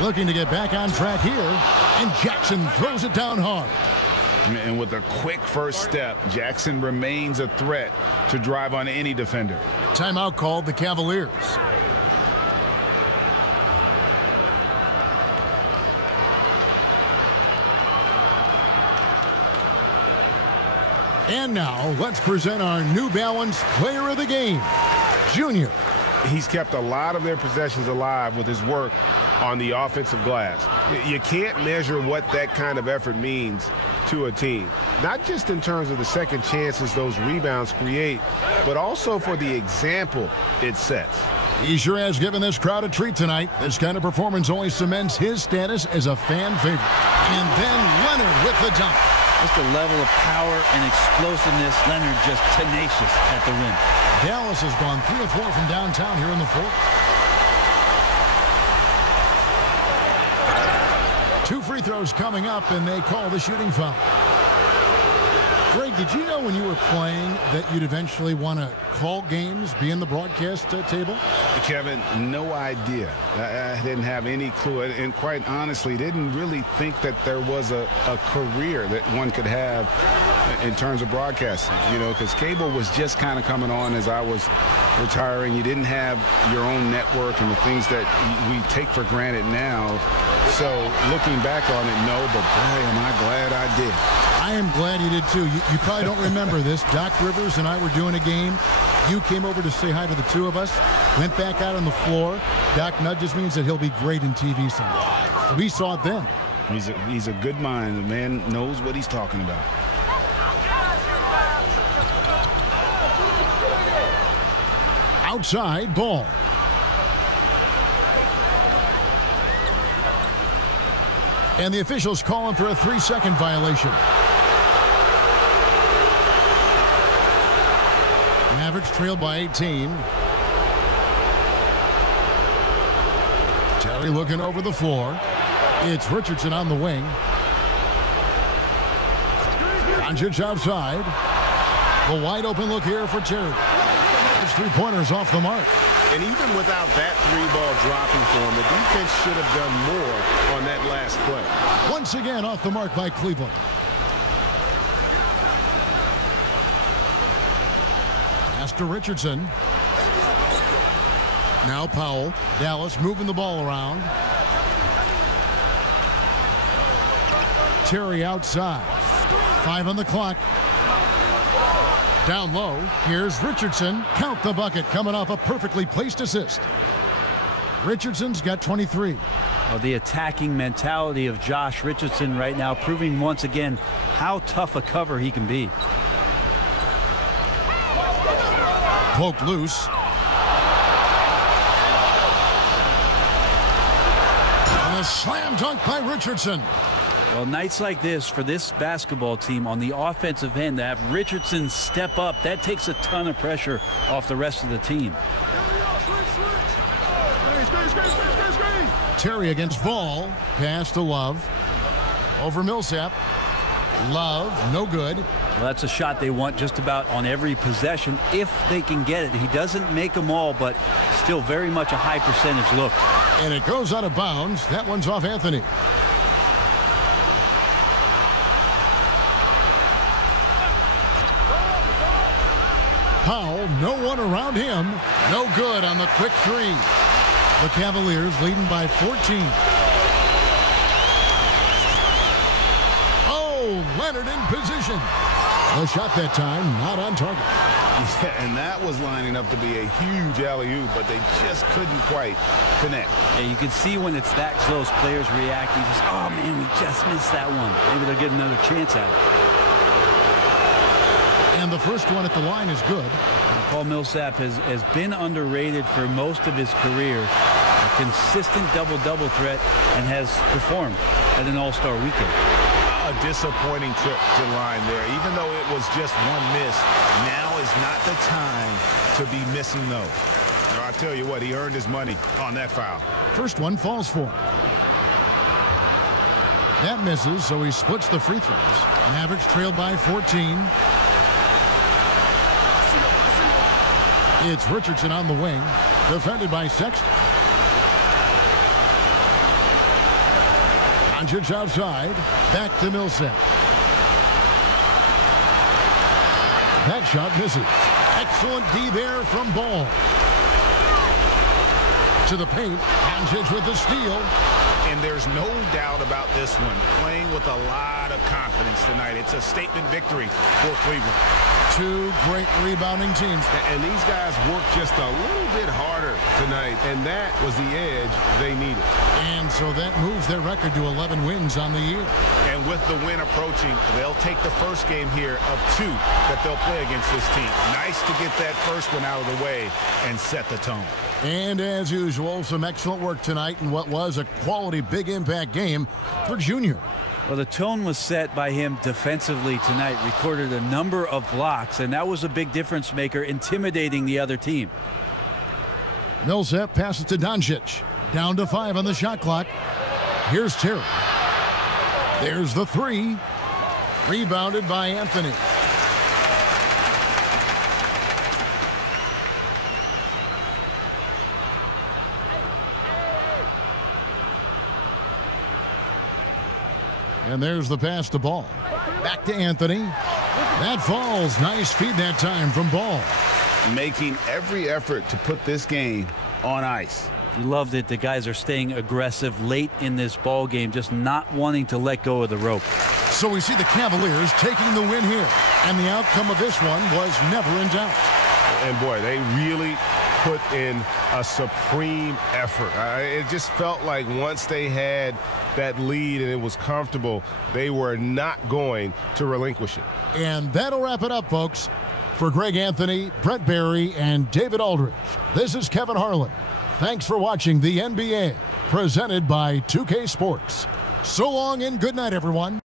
Looking to get back on track here, and Jackson throws it down hard. And with a quick first step, Jackson remains a threat to drive on any defender. Timeout called the Cavaliers. And now, let's present our New Balance Player of the Game, Junior. He's kept a lot of their possessions alive with his work on the offensive glass. You can't measure what that kind of effort means to a team, not just in terms of the second chances those rebounds create, but also for the example it sets. He sure has given this crowd a treat tonight. This kind of performance only cements his status as a fan favorite. And then Leonard with the dunk. Just a level of power and explosiveness. Leonard just tenacious at the rim. Dallas has gone 3 of 4 from downtown here in the fourth. 2 free throws coming up, and they call the shooting foul. Greg, did you know when you were playing that you'd eventually want to call games, be in the broadcast table? Kevin, no idea. I didn't have any clue, and quite honestly, didn't really think that there was a career that one could have in terms of broadcasting, you know, because cable was just kind of coming on as I was retiring. You didn't have your own network and the things that we take for granted now. So looking back on it, no, but boy, am I glad I did. I am glad you did too. You probably don't remember this. Doc Rivers and I were doing a game. You came over to say hi to the two of us, went back out on the floor. Doc nudges me and said he'll be great in TV someday. So we saw it then. He's a good mind. The man knows what he's talking about. Outside ball. And the officials calling for a 3-second violation. Mavericks trailed by 18. Terry looking over the floor. It's Richardson on the wing. Doncic outside. The wide open look here for Terry. His 3-pointers off the mark. And even without that 3-ball dropping for him, the defense should have done more on that last play. Once again off the mark by Cleveland. Pass to Richardson. Now Powell. Dallas moving the ball around. Terry outside. 5 on the clock. Down low, here's Richardson. Count the bucket, coming off a perfectly placed assist. Richardson's got 23. Oh, the attacking mentality of Josh Richardson right now, proving once again how tough a cover he can be. Poked loose. And a slam dunk by Richardson. Well, nights like this for this basketball team on the offensive end, to have Richardson step up, that takes a ton of pressure off the rest of the team. Terry against Ball. Pass to Love. Over Millsap. Love, no good. Well, that's a shot they want just about on every possession if they can get it. He doesn't make them all, but still very much a high percentage look. And it goes out of bounds. That one's off Anthony. Powell, no one around him. No good on the quick 3. The Cavaliers leading by 14. Oh, Leonard in position. The shot that time not on target. Yeah, and that was lining up to be a huge alley-oop, but they just couldn't quite connect. Yeah, you can see when it's that close, players reacting. Just, oh, man, we just missed that one. Maybe they'll get another chance at it. And the first one at the line is good. Paul Millsap has been underrated for most of his career. A consistent double-double threat and has performed at an all-star weekend. A disappointing trip to line there. Even though it was just one miss, now is not the time to be missing those. Now, I tell you what, he earned his money on that foul. First one falls for him. That misses, so he splits the free throws. Mavericks trail by 14. It's Richardson on the wing, defended by Sexton. Doncic outside, back to Millsap. That shot misses. Excellent D there from Ball. To the paint, Doncic with the steal. And there's no doubt about this one. Playing with a lot of confidence tonight. It's a statement victory for Cleveland. Two great rebounding teams. And these guys worked just a little bit harder tonight, and that was the edge they needed. And so that moves their record to 11 wins on the year. And with the win approaching, they'll take the first game here of 2 that they'll play against this team. Nice to get that first one out of the way and set the tone. And as usual, some excellent work tonight in what was a quality big impact game for Junior. Well, the tone was set by him defensively tonight. Recorded a number of blocks, and that was a big difference maker, intimidating the other team. Millsap passes to Doncic. Down to 5 on the shot clock. Here's Terry. There's the 3. Rebounded by Anthony. And there's the pass to Ball. Back to Anthony. That falls. Nice feed that time from Ball. Making every effort to put this game on ice. You loved it. The guys are staying aggressive late in this ball game, just not wanting to let go of the rope. So we see the Cavaliers taking the win here. And the outcome of this one was never in doubt. And boy, they really put in a supreme effort. It just felt like once they had that lead and it was comfortable, they were not going to relinquish it. And that'll wrap it up, folks. For Greg Anthony, Brett Barry, and David Aldridge, this is Kevin Harlan. Thanks for watching the NBA, presented by 2K Sports. So long and good night, everyone.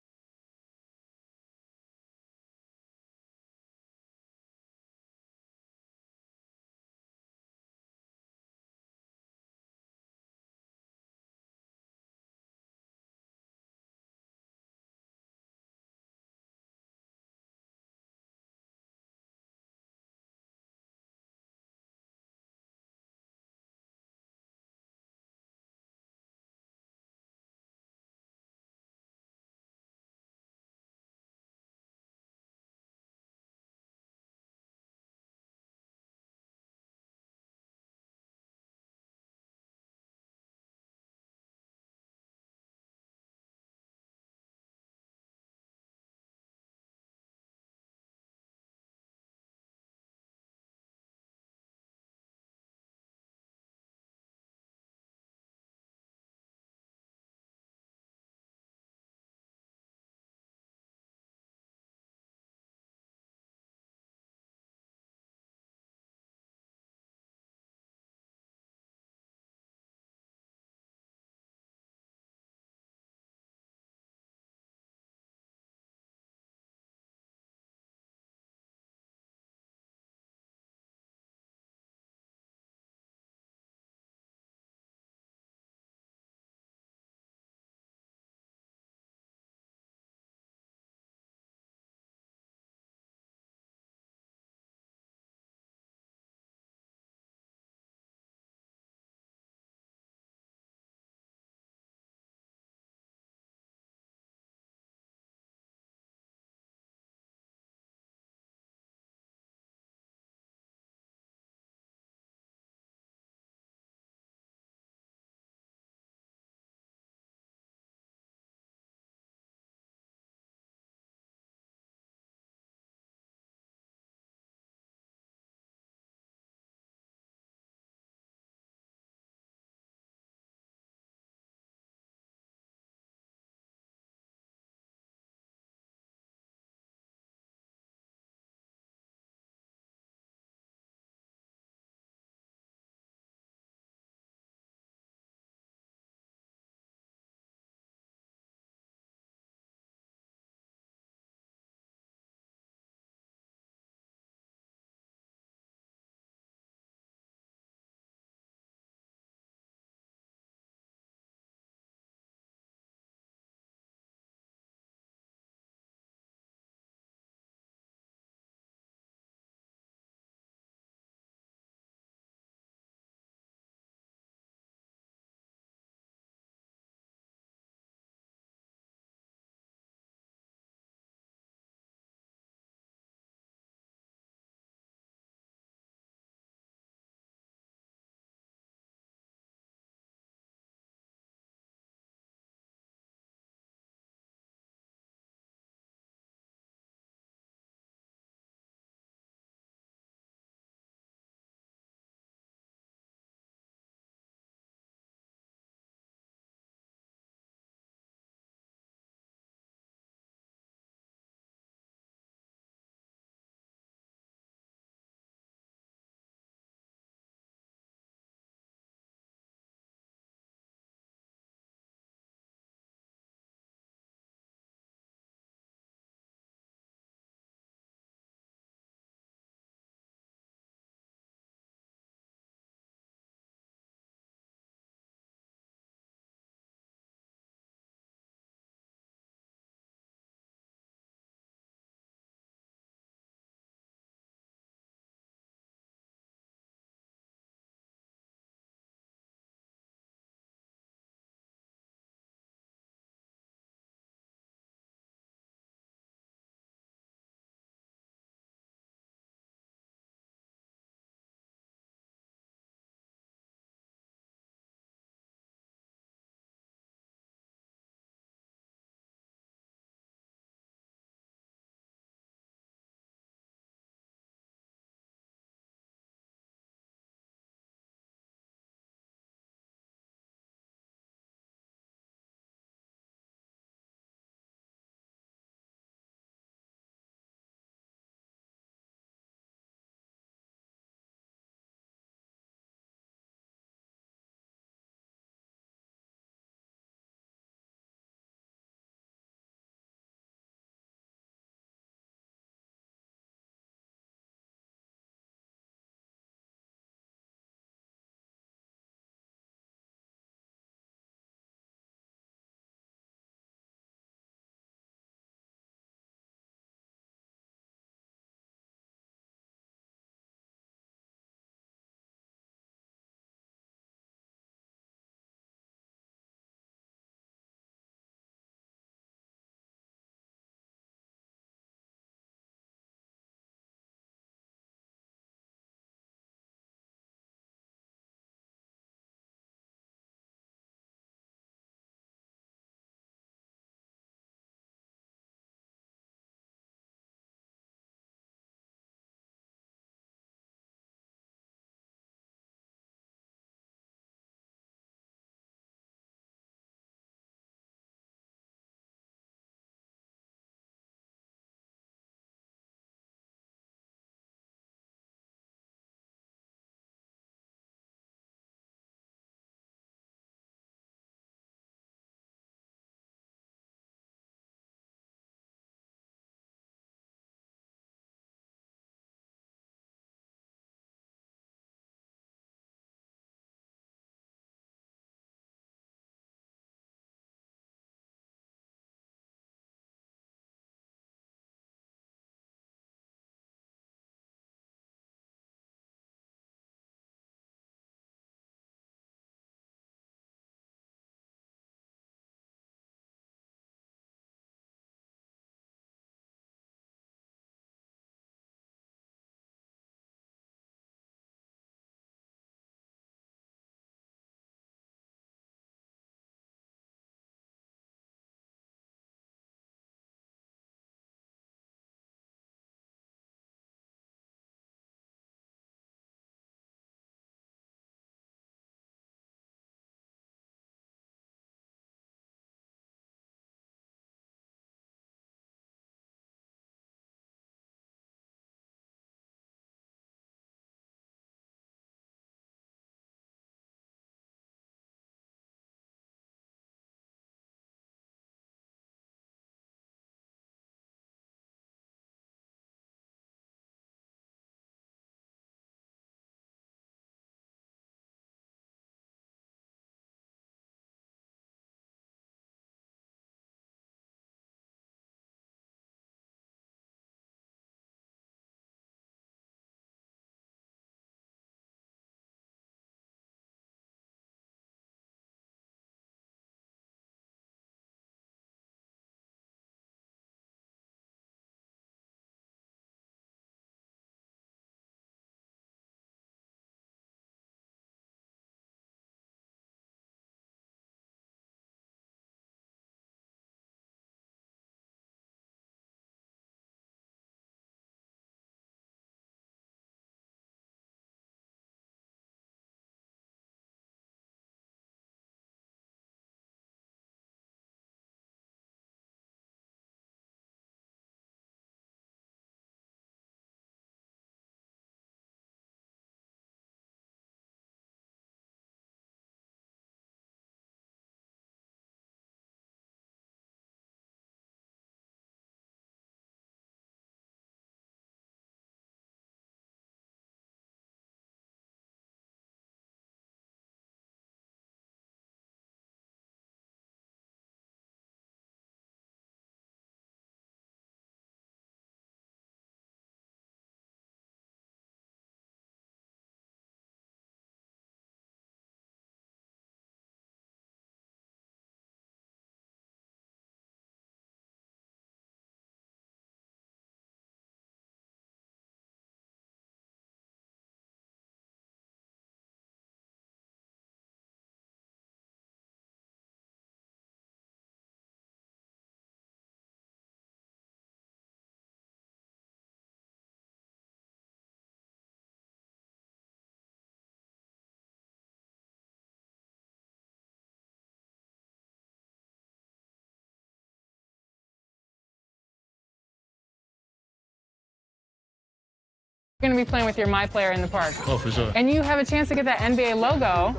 You're going to be playing with your My Player in the park. Oh, for sure. And you have a chance to get that NBA logo.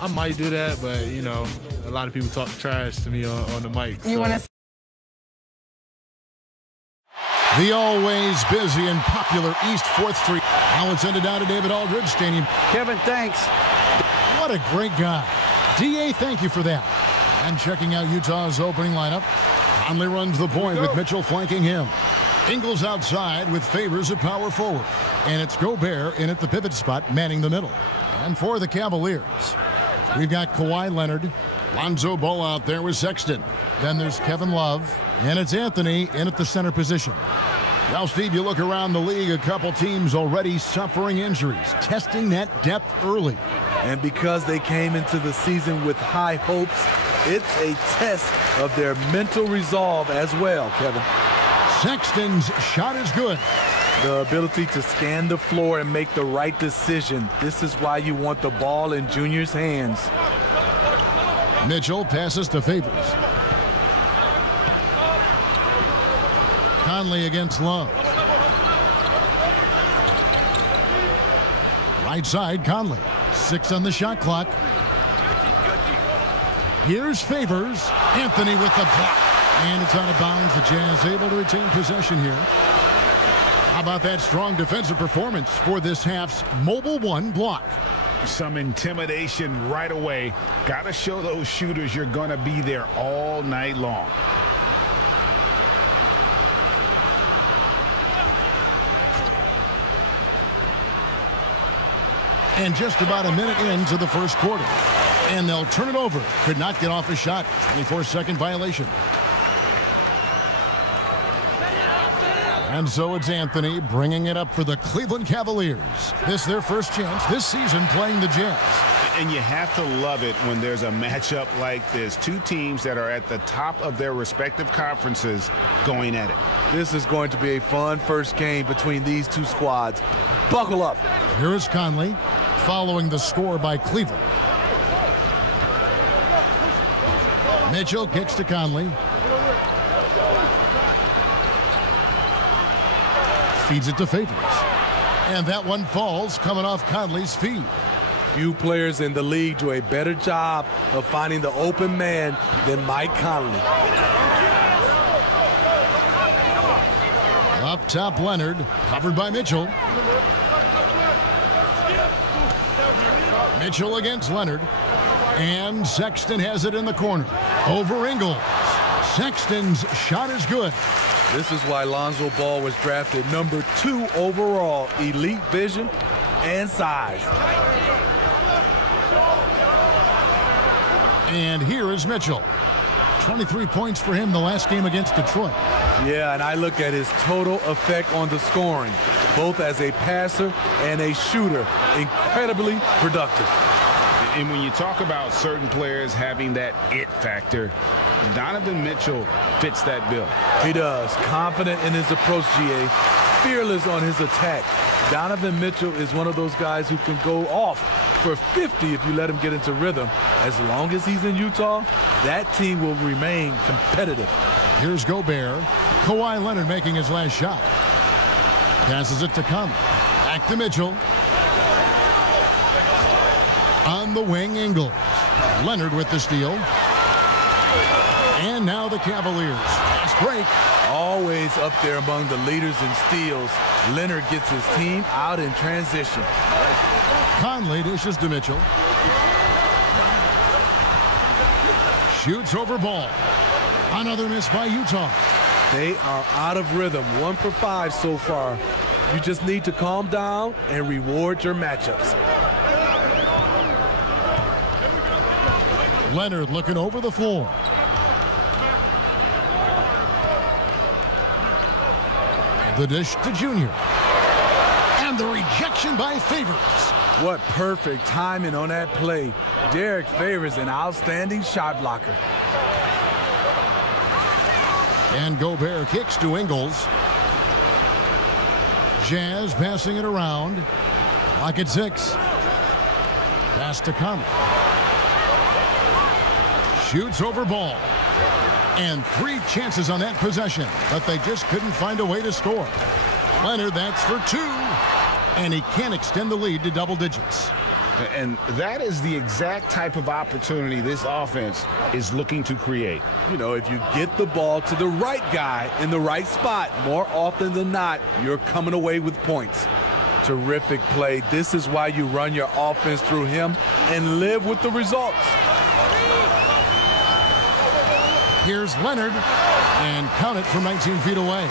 I might do that, but, you know, a lot of people talk trash to me on the mic. You want to... The always busy and popular East 4th Street. Now it's ended down to David Aldridge Stadium. Kevin, thanks. What a great guy. D.A., thank you for that. And checking out Utah's opening lineup, Conley runs the point with Mitchell flanking him. Ingles outside with Favors at power forward. And it's Gobert in at the pivot spot, manning the middle. And for the Cavaliers, we've got Kawhi Leonard, Lonzo Ball out there with Sexton. Then there's Kevin Love, and it's Anthony in at the center position. Now, Steve, you look around the league, a couple teams already suffering injuries, testing that depth early. And because they came into the season with high hopes, it's a test of their mental resolve as well, Kevin. Sexton's shot is good. The ability to scan the floor and make the right decision. This is why you want the ball in Junior's hands. Mitchell passes to Favors. Conley against Love. Right side, Conley. 6 on the shot clock. Here's Favors. Anthony with the block. And it's out of bounds. The Jazz able to retain possession here. How about that strong defensive performance for this half's Mobile One block? Some intimidation right away. Got to show those shooters you're going to be there all night long. And just about a minute into the first quarter. And they'll turn it over. Could not get off a shot. 24-second violation. And so it's Anthony bringing it up for the Cleveland Cavaliers. This is their first chance this season playing the Jazz. And you have to love it when there's a matchup like this. Two teams that are at the top of their respective conferences going at it. This is going to be a fun first game between these two squads. Buckle up. Here is Conley following the score by Cleveland. Mitchell kicks to Conley. Feeds it to Favors. And that one falls coming off Conley's feet. Few players in the league do a better job of finding the open man than Mike Conley. Up top, Leonard, covered by Mitchell. Mitchell against Leonard. And Sexton has it in the corner. Over Ingles. Sexton's shot is good. This is why Lonzo Ball was drafted #2 overall. Elite vision and size. And here is Mitchell. 23 points for him the last game against Detroit. Yeah, and I look at his total effect on the scoring, both as a passer and a shooter. Incredibly productive. And when you talk about certain players having that it factor, Donovan Mitchell fits that bill. He does. Confident in his approach, GA. Fearless on his attack. Donovan Mitchell is one of those guys who can go off for 50 if you let him get into rhythm. As long as he's in Utah, that team will remain competitive. Here's Gobert. Kawhi Leonard making his last shot. Passes it to Conley. Back to Mitchell. On the wing, Ingles. Leonard with the steal. And now the Cavaliers. Fast break. Always up there among the leaders in steals. Leonard gets his team out in transition. Conley dishes to Mitchell. Shoots over Ball. Another miss by Utah. They are out of rhythm. 1 for 5 so far. You just need to calm down and reward your matchups. Leonard looking over the floor. The dish to Junior. And the rejection by Favors. What perfect timing on that play. Derek Favors, an outstanding shot blocker. And Gobert kicks to Ingles. Jazz passing it around. Clock at 6. Pass to Conley. Shoots over Ball. And 3 chances on that possession, but they just couldn't find a way to score. Leonard, that's for 2. And he can't extend the lead to double digits. And that is the exact type of opportunity this offense is looking to create. You know, if you get the ball to the right guy in the right spot, more often than not, you're coming away with points. Terrific play. This is why you run your offense through him and live with the results. Here's Leonard, and count it from 19 feet away.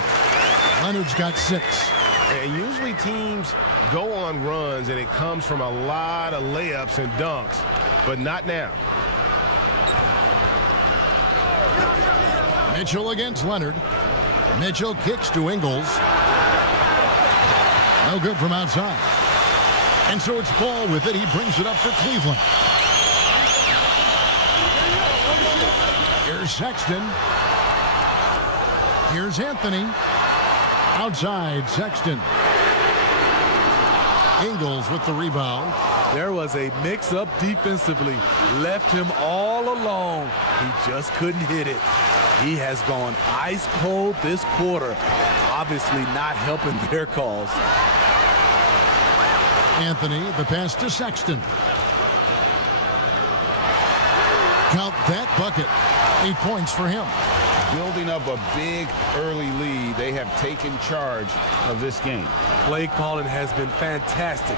Leonard's got 6. And usually teams go on runs, and it comes from a lot of layups and dunks, but not now. Mitchell against Leonard. Mitchell kicks to Ingles. No good from outside. And so it's Ball with it. He brings it up for Cleveland. Here's Sexton. Here's Anthony. Outside, Sexton. Ingles with the rebound. There was a mix-up defensively. Left him all alone. He just couldn't hit it. He has gone ice cold this quarter. Obviously not helping their cause. Anthony, the pass to Sexton. Count that bucket. 8 points for him. Building up a big early lead, they have taken charge of this game. Play calling has been fantastic.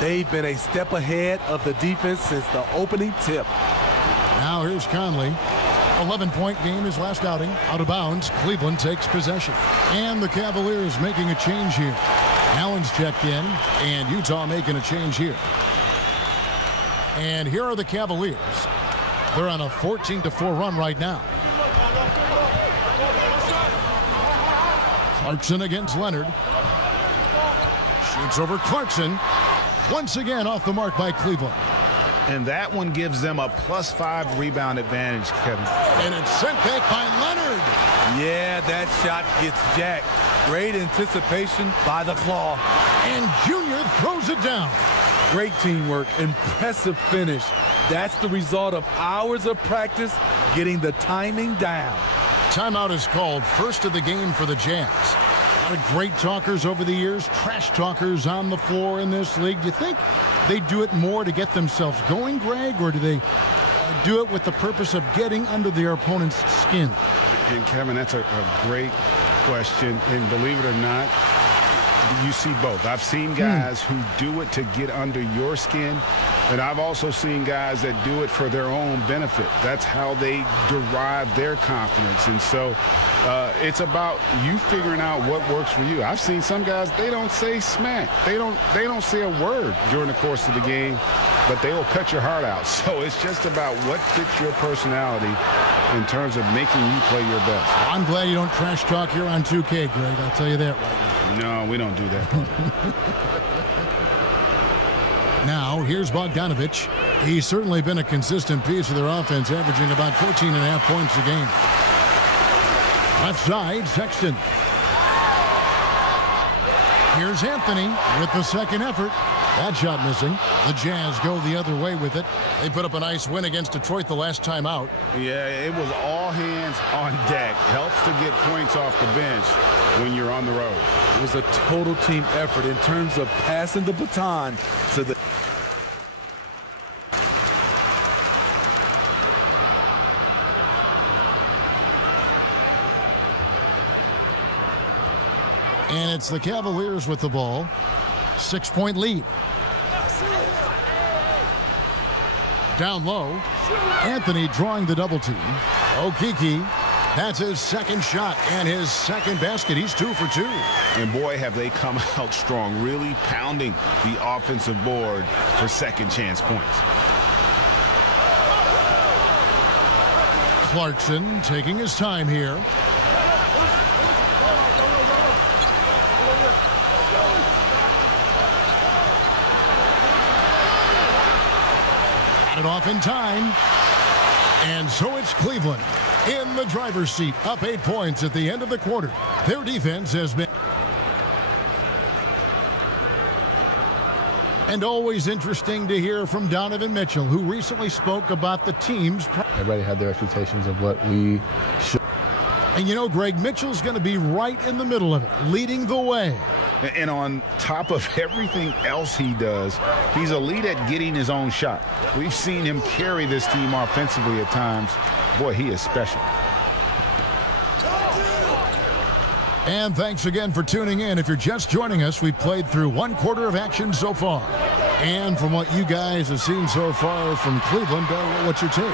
They've been a step ahead of the defense since the opening tip. Now here's Conley. 11-point game his last outing. Out of bounds. Cleveland takes possession. And the Cavaliers making a change here. Allen's checked in, and Utah making a change here. And here are the Cavaliers. They're on a 14-4 run right now. Clarkson against Leonard. Shoots over Clarkson. Once again off the mark by Cleveland. And that one gives them a +5 rebound advantage, Kevin. And it's sent back by Leonard. Yeah, that shot gets jacked. Great anticipation by the claw. And Junior throws it down. Great teamwork. Impressive finish. That's the result of hours of practice getting the timing down. Timeout is called. First of the game for the Jazz. A lot of great talkers over the years. Trash talkers on the floor in this league. Do you think they do it more to get themselves going, Greg, or do they do it with the purpose of getting under their opponent's skin? And Kevin, that's a great question. And believe it or not, you see both. I've seen guys who do it to get under your skin, and I've also seen guys that do it for their own benefit. That's how they derive their confidence. And so it's about you figuring out what works for you. I've seen some guys, they don't say smack. They don't say a word during the course of the game, but they will cut your heart out. So it's just about what fits your personality in terms of making you play your best. I'm glad you don't trash talk here on 2K, Greg. I'll tell you that right now. No, we don't do that. Now, here's Bogdanovich. He's certainly been a consistent piece of their offense, averaging about 14.5 points a game. Left side, Sexton. Here's Anthony with the second effort. That shot missing. The Jazz go the other way with it. They put up a nice win against Detroit the last time out. Yeah, it was all hands on deck. Helps to get points off the bench when you're on the road. It was a total team effort in terms of passing the baton to the... And it's the Cavaliers with the ball. 6-point lead. Down low. Anthony drawing the double team. Okeke. That's his second shot and his second basket. He's 2 for 2. And boy, have they come out strong, really pounding the offensive board for second chance points. Clarkson taking his time here. Got it off in time. And so it's Cleveland in the driver's seat, up 8 points at the end of the quarter. Their defense has been... And always interesting to hear from Donovan Mitchell, who recently spoke about the team's... Everybody had their expectations of what we should. And you know, Greg, Mitchell's going to be right in the middle of it, leading the way. And on top of everything else he does, he's elite at getting his own shot. We've seen him carry this team offensively at times. Boy, he is special. And thanks again for tuning in. If you're just joining us, we've played through one quarter of action so far. And from what you guys have seen so far from Cleveland, what's your take?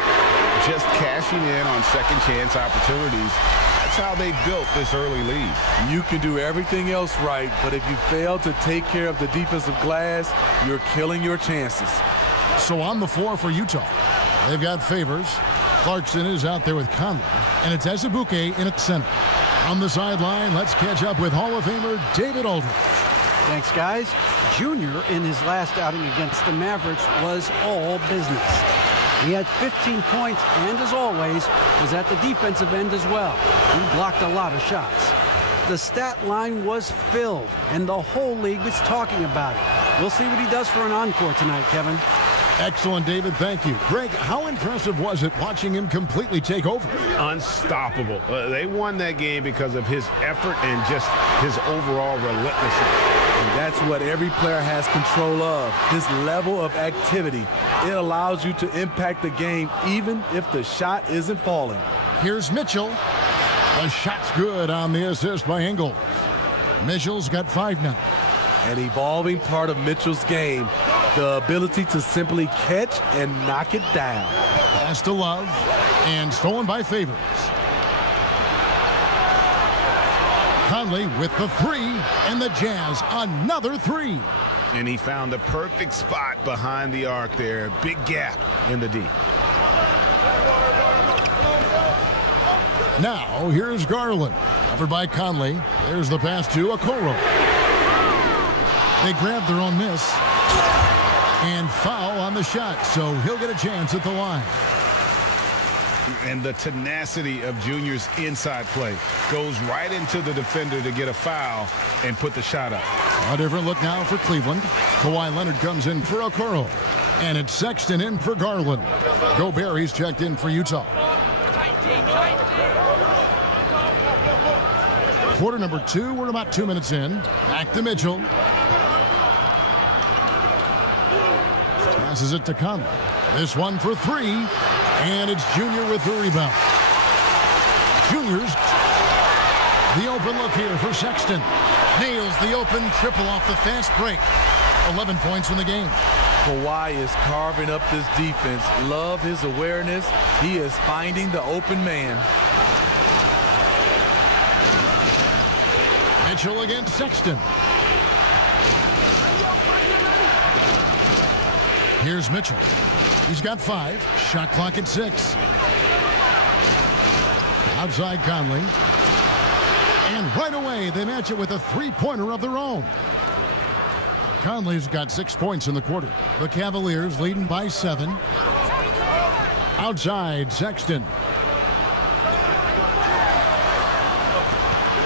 Just cashing in on second chance opportunities. That's how they built this early lead. You can do everything else right, but if you fail to take care of the defensive glass, you're killing your chances. So on the floor for Utah, they've got Favors. Clarkson is out there with Conley, and it's Azubuike in at center. On the sideline, let's catch up with Hall of Famer David Aldridge. Thanks, guys. Junior, in his last outing against the Mavericks, was all business. He had 15 points and, as always, was at the defensive end as well. He blocked a lot of shots. The stat line was filled, and the whole league was talking about it. We'll see what he does for an encore tonight, Kevin. Excellent, David. Thank you. Greg, how impressive was it watching him completely take over? Unstoppable. They won that game because of his effort and just his overall relentlessness. And that's what every player has control of, his level of activity. It allows you to impact the game even if the shot isn't falling. Here's Mitchell. The shot's good on the assist by Ingles. Mitchell's got 5 now. An evolving part of Mitchell's game, the ability to simply catch and knock it down. Pass to Love, and stolen by Favors. Conley with the 3, and the Jazz another 3. And he found the perfect spot behind the arc there. Big gap in the D. Now, here's Garland. Covered by Conley. There's the pass to Okoro. They grab their own miss. And foul on the shot, so he'll get a chance at the line. And the tenacity of Junior's inside play goes right into the defender to get a foul and put the shot up. A different look now for Cleveland. Kawhi Leonard comes in for Okoro. And it's Sexton in for Garland. Gobert, he's checked in for Utah. Quarter number 2, we're about 2 minutes in. Back to Mitchell. Passes it to Conley. This one for 3, and it's Junior with the rebound. Junior's the open look here for Sexton. Nails the open triple off the fast break. 11 points in the game. Kawhi is carving up this defense. Love his awareness. He is finding the open man. Mitchell against Sexton. Here's Mitchell. He's got 5. Shot clock at 6. Outside Conley. And right away, they match it with a 3-pointer of their own. Conley's got 6 points in the quarter. The Cavaliers leading by 7. Outside Sexton.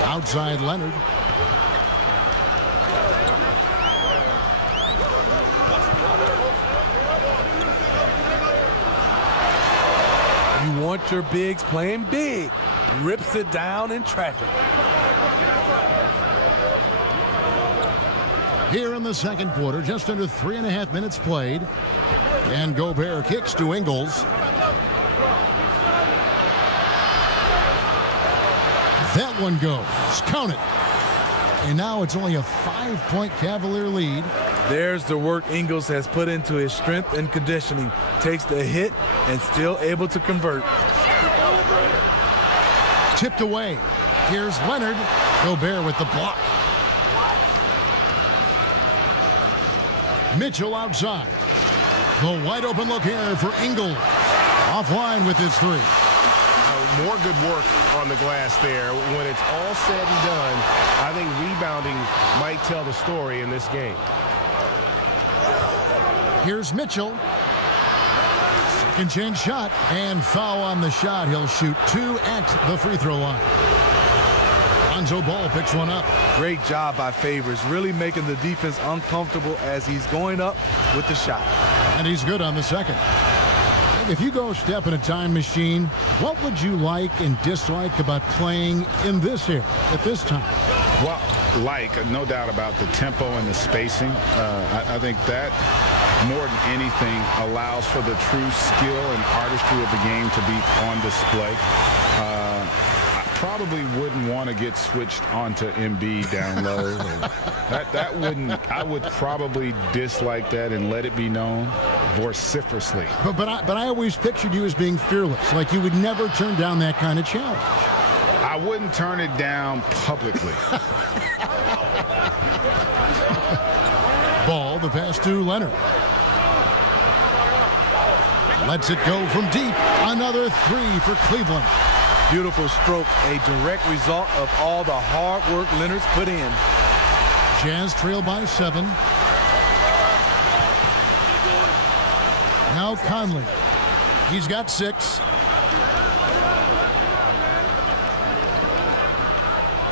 Outside Leonard. You want your bigs playing big. Rips it down in traffic. Here in the second quarter, just under 3.5 minutes played. And Gobert kicks to Ingles. That one goes. Count it. And now it's only a 5-point Cavalier lead. There's the work Ingles has put into his strength and conditioning. Takes the hit and still able to convert. Tipped away. Here's Leonard. Gobert with the block. Mitchell outside. The wide open look here for Ingles. Offline with his 3. More good work on the glass there. When it's all said and done, I think rebounding might tell the story in this game. Here's Mitchell. Second chance shot and foul on the shot. He'll shoot 2 at the free throw line. Lonzo Ball picks one up. Great job by Favors, really making the defense uncomfortable as he's going up with the shot. And he's good on the second. If you go step in a time machine, what would you like and dislike about playing in this era at this time? Well, no doubt about the tempo and the spacing. I think that more than anything allows for the true skill and artistry of the game to be on display. I probably wouldn't want to get switched onto Embiid down low. that wouldn't. I would probably dislike that and let it be known vociferously. But I always pictured you as being fearless, like you would never turn down that kind of challenge. I wouldn't turn it down publicly. Ball, the pass to Leonard. Lets it go from deep. Another three for Cleveland. Beautiful stroke, a direct result of all the hard work Leonard's put in. Jazz trail by 7. Now Conley. He's got 6.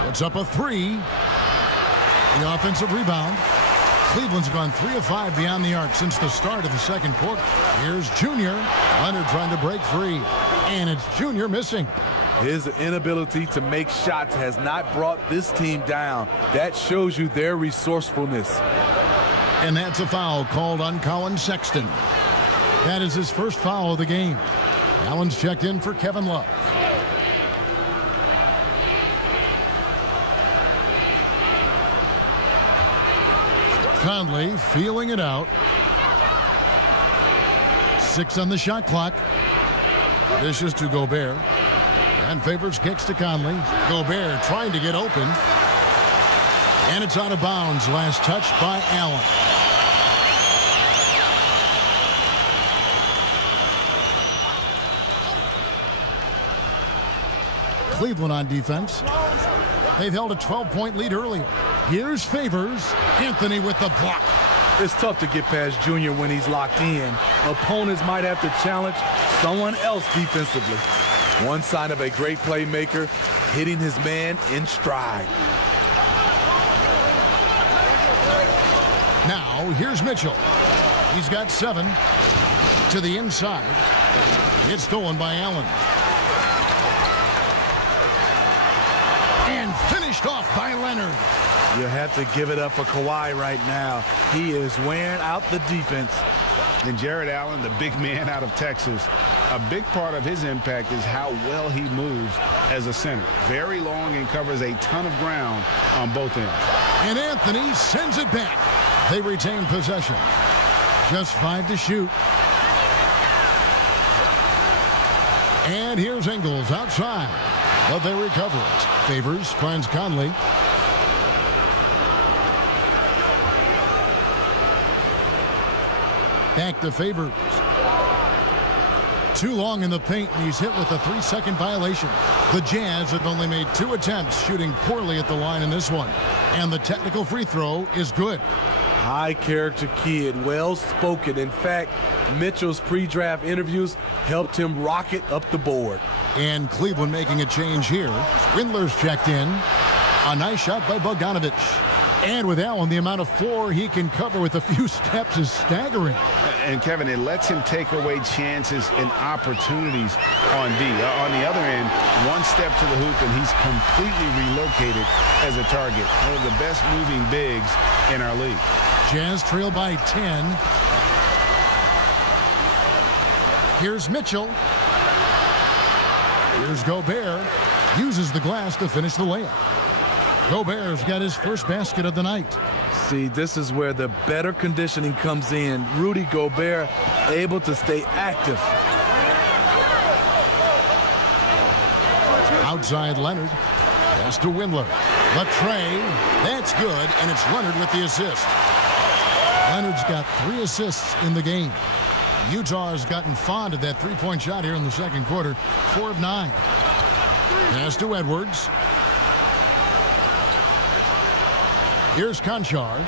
Puts up a 3. The offensive rebound. Cleveland's gone 3 of 5 beyond the arc since the start of the second quarter. Here's Junior. Leonard trying to break free. And it's Junior missing. His inability to make shots has not brought this team down. That shows you their resourcefulness. And that's a foul called on Colin Sexton. That is his first foul of the game. Allen's checked in for Kevin Love. Conley feeling it out. 6 on the shot clock. Dishes to Gobert. And Favors kicks to Conley. Gobert trying to get open. And it's out of bounds. Last touch by Allen. Cleveland on defense. They've held a 12-point lead earlier. Here's Favors. Anthony with the block. It's tough to get past Junior when he's locked in. Opponents might have to challenge someone else defensively. One sign of a great playmaker, hitting his man in stride. Now, here's Mitchell. He's got 7 to the inside. It's stolen by Allen. And finished off by Leonard. You have to give it up for Kawhi right now. He is wearing out the defense. And Jared Allen, the big man out of Texas, a big part of his impact is how well he moves as a center. Very long and covers a ton of ground on both ends. And Anthony sends it back. They retain possession. Just 5 to shoot. And here's Ingles outside. But they recover it. Favors finds Conley. Back to Favors. Too long in the paint, and he's hit with a 3-second violation. The Jazz have only made 2 attempts, shooting poorly at the line in this one. And the technical free throw is good. High character kid, well spoken. In fact, Mitchell's pre-draft interviews helped him rocket up the board. And Cleveland making a change here. Windler's checked in. A nice shot by Bogdanovich. And with Allen, the amount of floor he can cover with a few steps is staggering. And Kevin, it lets him take away chances and opportunities on D. On the other end, one step to the hoop and he's completely relocated as a target. One of the best moving bigs in our league. Jazz trail by 10. Here's Mitchell. Here's Gobert. Uses the glass to finish the layup. Gobert's got his first basket of the night. See, this is where the better conditioning comes in. Rudy Gobert able to stay active. Outside Leonard. Pass to Windler. Latrey. That's good, and it's Leonard with the assist. Leonard's got 3 assists in the game. Utah has gotten fond of that 3-point shot here in the second quarter. 4 of 9. Pass to Edwards. Here's Conchar.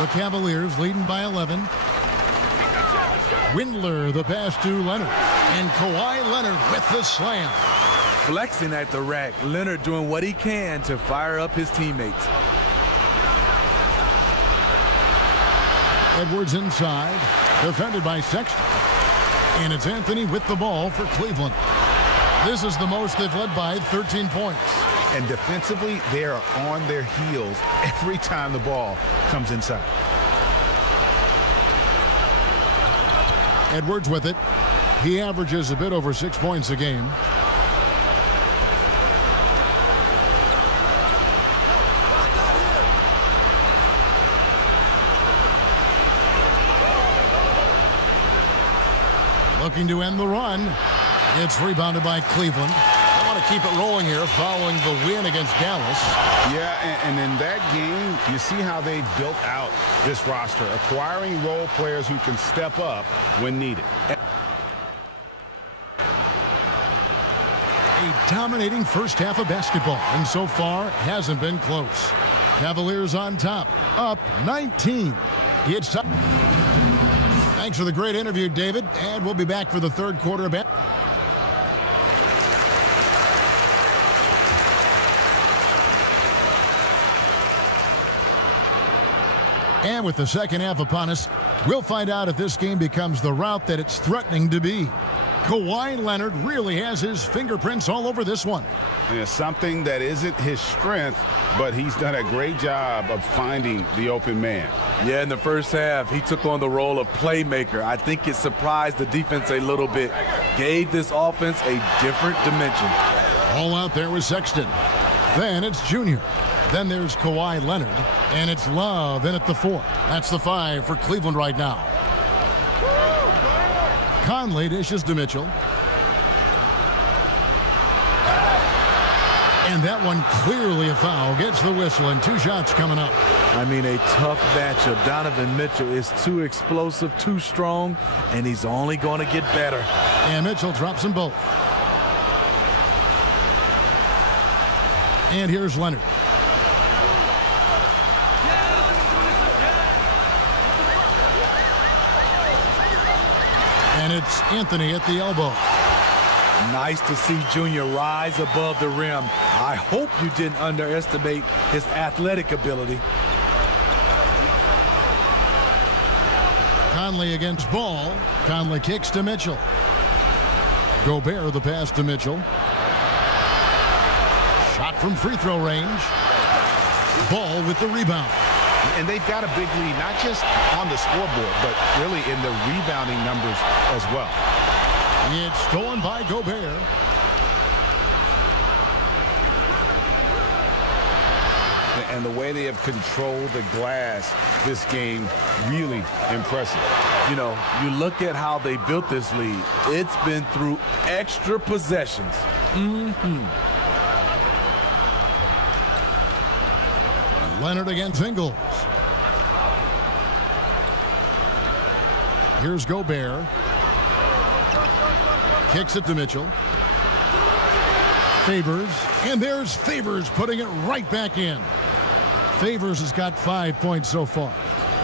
The Cavaliers leading by 11. Windler, the pass to Leonard. And Kawhi Leonard with the slam. Flexing at the rack. Leonard doing what he can to fire up his teammates. Edwards inside. Defended by Sexton. And it's Anthony with the ball for Cleveland. This is the most they've led by 13 points. And defensively, they are on their heels every time the ball comes inside. Edwards with it. He averages a bit over 6 points a game. Looking to end the run. It's rebounded by Cleveland. They want to keep it rolling here following the win against Dallas. Yeah, and in that game, you see how they built out this roster, acquiring role players who can step up when needed. A dominating first half of basketball, and so far hasn't been close. Cavaliers on top, up 19. It's time. Thanks for the great interview, David, and we'll be back for the third quarter of it. And with the second half upon us, we'll find out if this game becomes the route that it's threatening to be. Kawhi Leonard really has his fingerprints all over this one. Yeah, something that isn't his strength, but he's done a great job of finding the open man. Yeah, in the first half, he took on the role of playmaker. I think it surprised the defense a little bit, gave this offense a different dimension. All out there with Sexton. Then it's Junior. Then there's Kawhi Leonard, and it's Love in at the 4. That's the 5 for Cleveland right now. Conley dishes to Mitchell. And that one clearly a foul. Gets the whistle, and 2 shots coming up. I mean, a tough matchup. Donovan Mitchell is too explosive, too strong, and he's only going to get better. And Mitchell drops them both. And here's Leonard. And it's Anthony at the elbow. Nice to see Junior rise above the rim. I hope you didn't underestimate his athletic ability. Conley against Ball. Conley kicks to Mitchell. Gobert the pass to Mitchell. Shot from free throw range. Ball with the rebound. And they've got a big lead, not just on the scoreboard, but really in the rebounding numbers as well. It's stolen by Gobert. And the way they have controlled the glass this game, really impressive. You know, you look at how they built this lead. It's been through extra possessions. Leonard against Ingles. Here's Gobert. Kicks it to Mitchell. Favors. And there's Favors putting it right back in. Favors has got 5 points so far.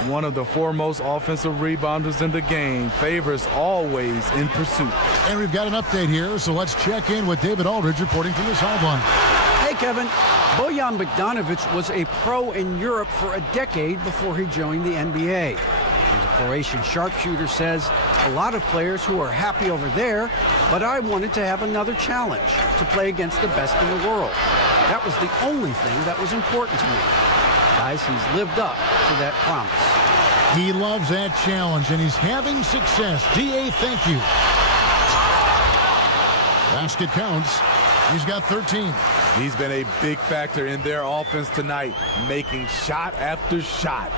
One of the foremost offensive rebounders in the game. Favors always in pursuit. And we've got an update here, so let's check in with David Aldridge reporting from the sideline. Hey, Kevin. Bojan Bogdanovic was a pro in Europe for a decade before he joined the NBA. The Croatian sharpshooter says, a lot of players who are happy over there, but I wanted to have another challenge, to play against the best in the world. That was the only thing that was important to me. Guys, he's lived up to that promise. He loves that challenge, and he's having success. D.A., thank you. Basket counts. He's got 13. He's been a big factor in their offense tonight, making shot after shot.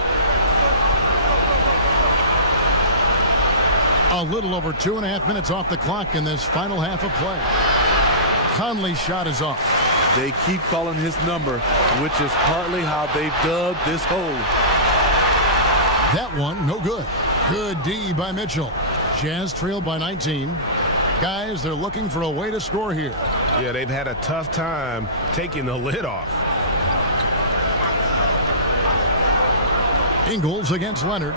A little over 2.5 minutes off the clock in this final half of play. Conley's shot is off. They keep calling his number, which is partly how they've dug this hole. That one, no good. Good D by Mitchell. Jazz trailed by 19. Guys, they're looking for a way to score here. Yeah, they've had a tough time taking the lid off. Ingles against Leonard.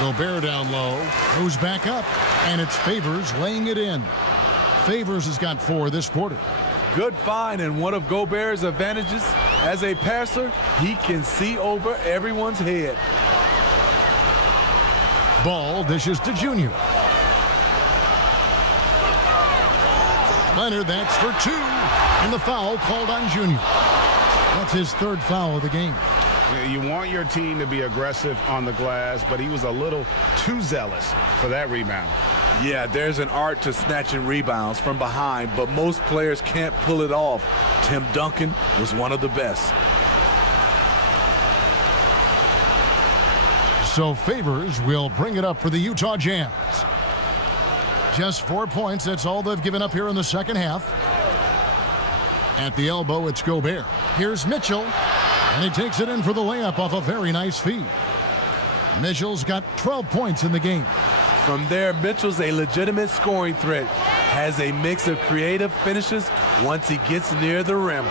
Gobert down low. Moves back up. And it's Favors laying it in. Favors has got 4 this quarter. Good find, and one of Gobert's advantages as a passer, he can see over everyone's head. Ball dishes to Junior. Leonard, that's for 2. And the foul called on Junior. That's his 3rd foul of the game. You want your team to be aggressive on the glass, but he was a little too zealous for that rebound. Yeah, there's an art to snatching rebounds from behind, but most players can't pull it off. Tim Duncan was one of the best. So Favors will bring it up for the Utah Jazz. Just 4 points. That's all they've given up here in the second half. At the elbow, it's Gobert. Here's Mitchell, and he takes it in for the layup off a very nice feed. Mitchell's got 12 points in the game. From there, Mitchell's a legitimate scoring threat. Has a mix of creative finishes once he gets near the rim.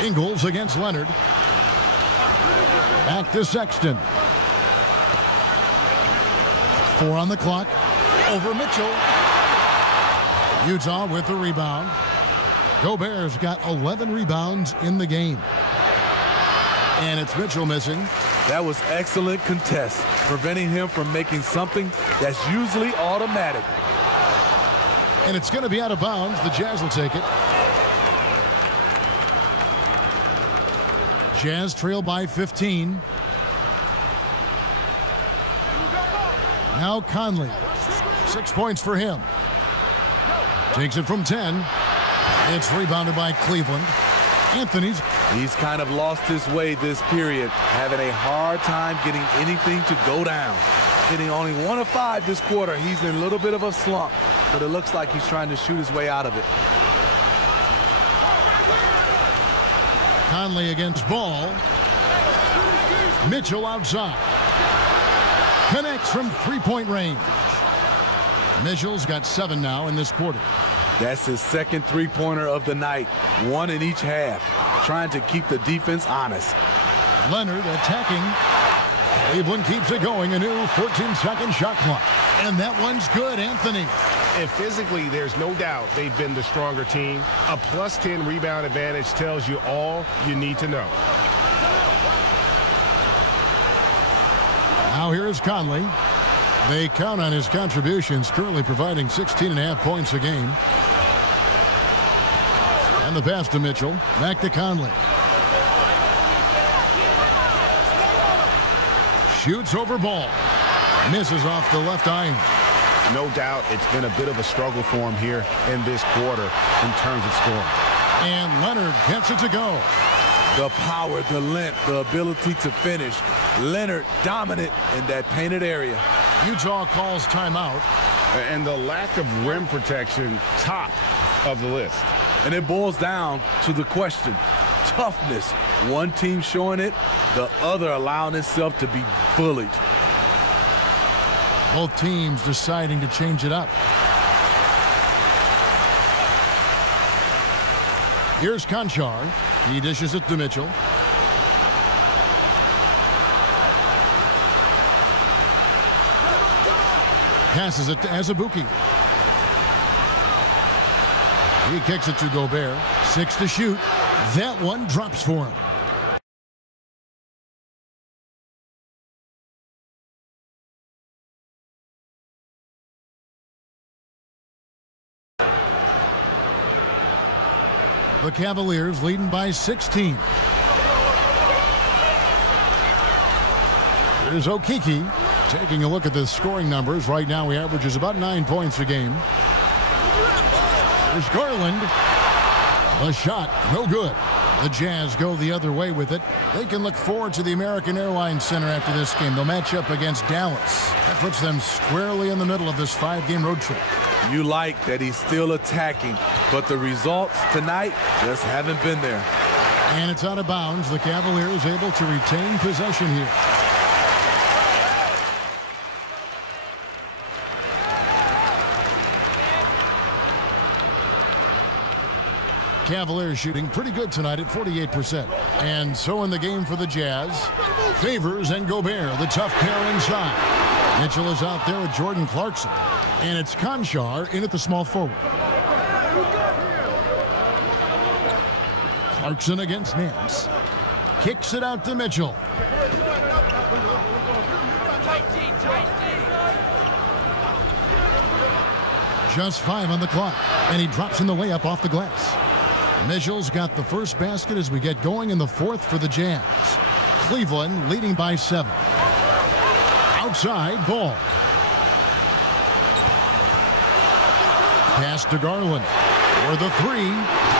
Ingles against Leonard. Back to Sexton. 4 on the clock. Over Mitchell. Utah with the rebound. Gobert's got 11 rebounds in the game. And it's Mitchell missing. That was excellent contest, preventing him from making something that's usually automatic. And it's going to be out of bounds. The Jazz will take it. Jazz trail by 15. Now Conley. 6 points for him. Takes it from 10. It's rebounded by Cleveland. Anthony's. He's kind of lost his way this period, having a hard time getting anything to go down. Hitting only 1 of 5 this quarter. He's in a little bit of a slump, but it looks like he's trying to shoot his way out of it. Conley against Ball. Mitchell outside. Connects from 3-point range. Mitchell's got 7 now in this quarter. That's his second three-pointer of the night, 1 in each half, trying to keep the defense honest. Leonard attacking. Cleveland keeps it going, a new 14-second shot clock. And that one's good, Anthony. And physically, there's no doubt they've been the stronger team. A +10 rebound advantage tells you all you need to know. Now here's Conley. They count on his contributions, currently providing 16.5 points a game. And the pass to Mitchell. Back to Conley. Shoots over Ball. Misses off the left iron. No doubt it's been a bit of a struggle for him here in this quarter in terms of scoring. And Leonard gets it to go. The power, the length, the ability to finish. Leonard dominant in that painted area. Utah calls timeout. And the lack of rim protection, top of the list. And it boils down to the question. Toughness. One team showing it, the other allowing itself to be bullied. Both teams deciding to change it up. Here's Conchar. He dishes it to Mitchell. Passes it to Azubuike. He kicks it to Gobert. 6 to shoot. That one drops for him. The Cavaliers leading by 16. Here's Okeke. Taking a look at the scoring numbers. Right now he averages about 9 points a game. There's Garland. A shot, no good. The Jazz go the other way with it. They can look forward to the American Airlines Center after this game. They'll match up against Dallas. That puts them squarely in the middle of this 5-game road trip. You like that he's still attacking, but the results tonight just haven't been there. And it's out of bounds. The Cavaliers able to retain possession here. Cavaliers shooting pretty good tonight at 48%. And so in the game for the Jazz, Favors and Gobert, the tough pair inside. Mitchell is out there with Jordan Clarkson. And it's Conchar in at the small forward. Clarkson against Nance. Kicks it out to Mitchell. Just 5 on the clock, and he drops in the layup off the glass. Mitchell's got the first basket as we get going in the fourth for the Jazz. Cleveland leading by 7. Outside, Ball. Pass to Garland. For the 3.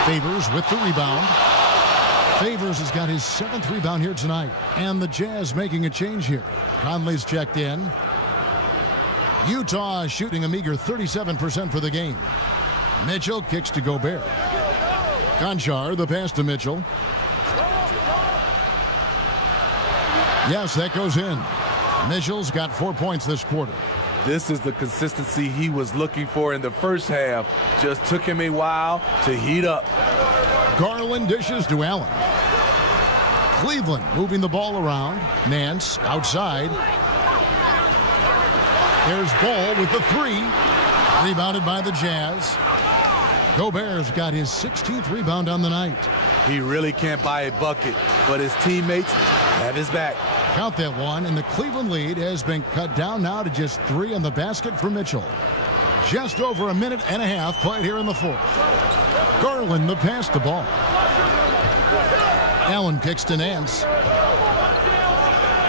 Favors with the rebound. Favors has got his 7th rebound here tonight. And the Jazz making a change here. Conley's checked in. Utah shooting a meager 37% for the game. Mitchell kicks to Gobert. Konchar, the pass to Mitchell. Yes, that goes in. Mitchell's got 4 points this quarter. This is the consistency he was looking for in the first half. Just took him a while to heat up. Garland dishes to Allen. Cleveland moving the ball around. Nance outside. There's Ball with the 3. Rebounded by the Jazz. Gobert's got his 16th rebound on the night. He really can't buy a bucket, but his teammates have his back. Count that one, and the Cleveland lead has been cut down now to just 3 on the basket for Mitchell. Just over a minute and a half played here in the fourth. Garland the pass to Ball. Allen kicks to Nance.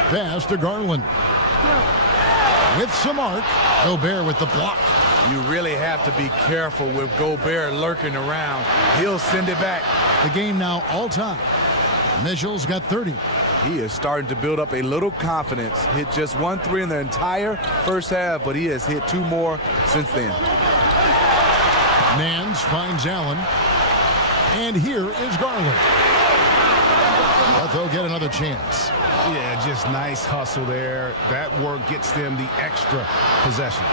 Pass to Garland. With some arc, Gobert with the block. You really have to be careful with Gobert lurking around. He'll send it back. The game now all time. Mitchell's got 30. He is starting to build up a little confidence. Hit just 1 3 in the entire first half, but he has hit 2 more since then. Nance finds Allen. And here is Garland. But they'll get another chance. Yeah, just nice hustle there. That work gets them the extra possession.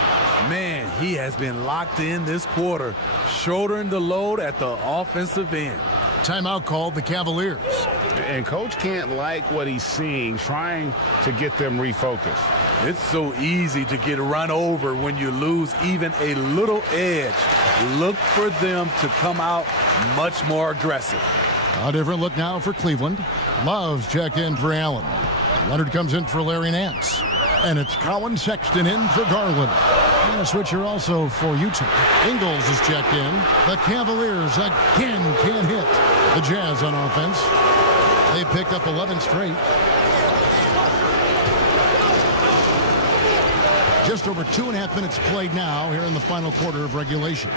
Man, he has been locked in this quarter, shouldering the load at the offensive end. Timeout called the Cavaliers. And Coach can't like what he's seeing, trying to get them refocused. It's so easy to get run over when you lose even a little edge. Look for them to come out much more aggressive. A different look now for Cleveland. Love's check in for Allen. Leonard comes in for Larry Nance. And it's Colin Sexton in for Garland. And a switcher also for Utah. Ingles is checked in. The Cavaliers again can't hit the Jazz on offense. They picked up 11 straight. Just over 2.5 minutes played now here in the final quarter of regulation.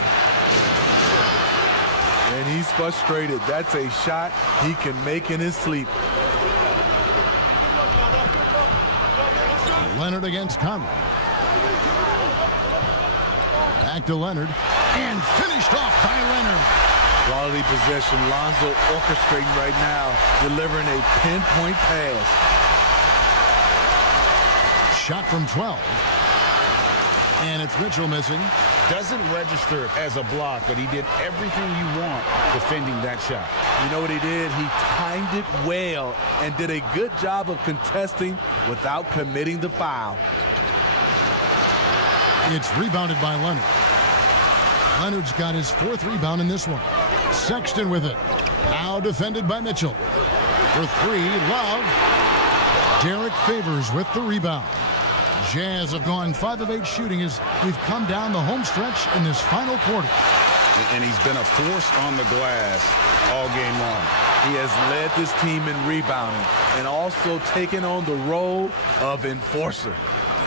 And he's frustrated. That's a shot he can make in his sleep. Leonard against Conley. Back to Leonard. And finished off by Leonard. Quality possession. Lonzo orchestrating right now, delivering a pinpoint pass. Shot from 12. And it's Mitchell missing. Doesn't register as a block, but he did everything you want defending that shot. You know what he did? He timed it well and did a good job of contesting without committing the foul. It's rebounded by Leonard. Leonard's got his 4th rebound in this one. Sexton with it. Now defended by Mitchell. For 3, Love. Derek Favors with the rebound. Jazz have gone 5 of 8 shooting as we've come down the home stretch in this final quarter. And he's been a force on the glass all game long. He has led this team in rebounding and also taken on the role of enforcer.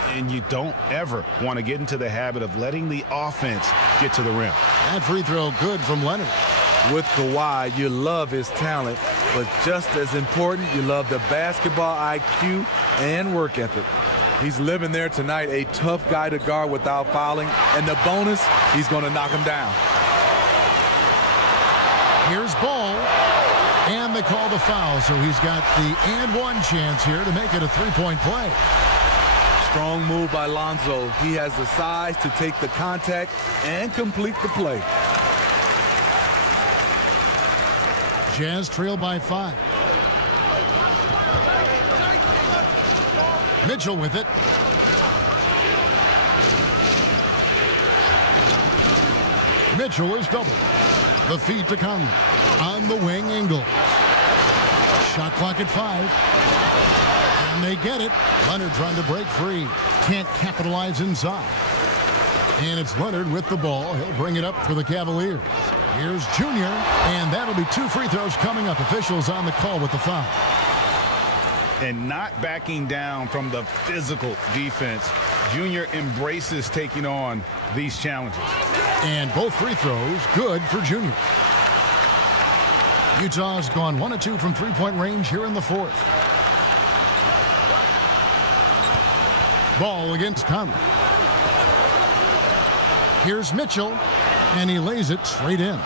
And you don't ever want to get into the habit of letting the offense get to the rim. That free throw good from Leonard. With Kawhi, you love his talent, but just as important, you love the basketball IQ and work ethic. He's living there tonight, a tough guy to guard without fouling, and the bonus, he's going to knock him down. Here's Ball, and they call the foul, so he's got the and one chance here to make it a 3-point play. Strong move by Lonzo. He has the size to take the contact and complete the play. Jazz trail by 5. Mitchell with it. Mitchell is doubled. The feed to Conley. On the wing, Ingles. Shot clock at 5. And they get it. Leonard trying to break free. Can't capitalize inside. And it's Leonard with the ball. He'll bring it up for the Cavaliers. Here's Junior, and that'll be 2 free throws coming up. Officials on the call with the foul. And not backing down from the physical defense. Junior embraces taking on these challenges. And both free throws good for Junior. Utah's gone 1 of 2 from three-point range here in the fourth. Ball against Conley. Here's Mitchell, and he lays it straight in.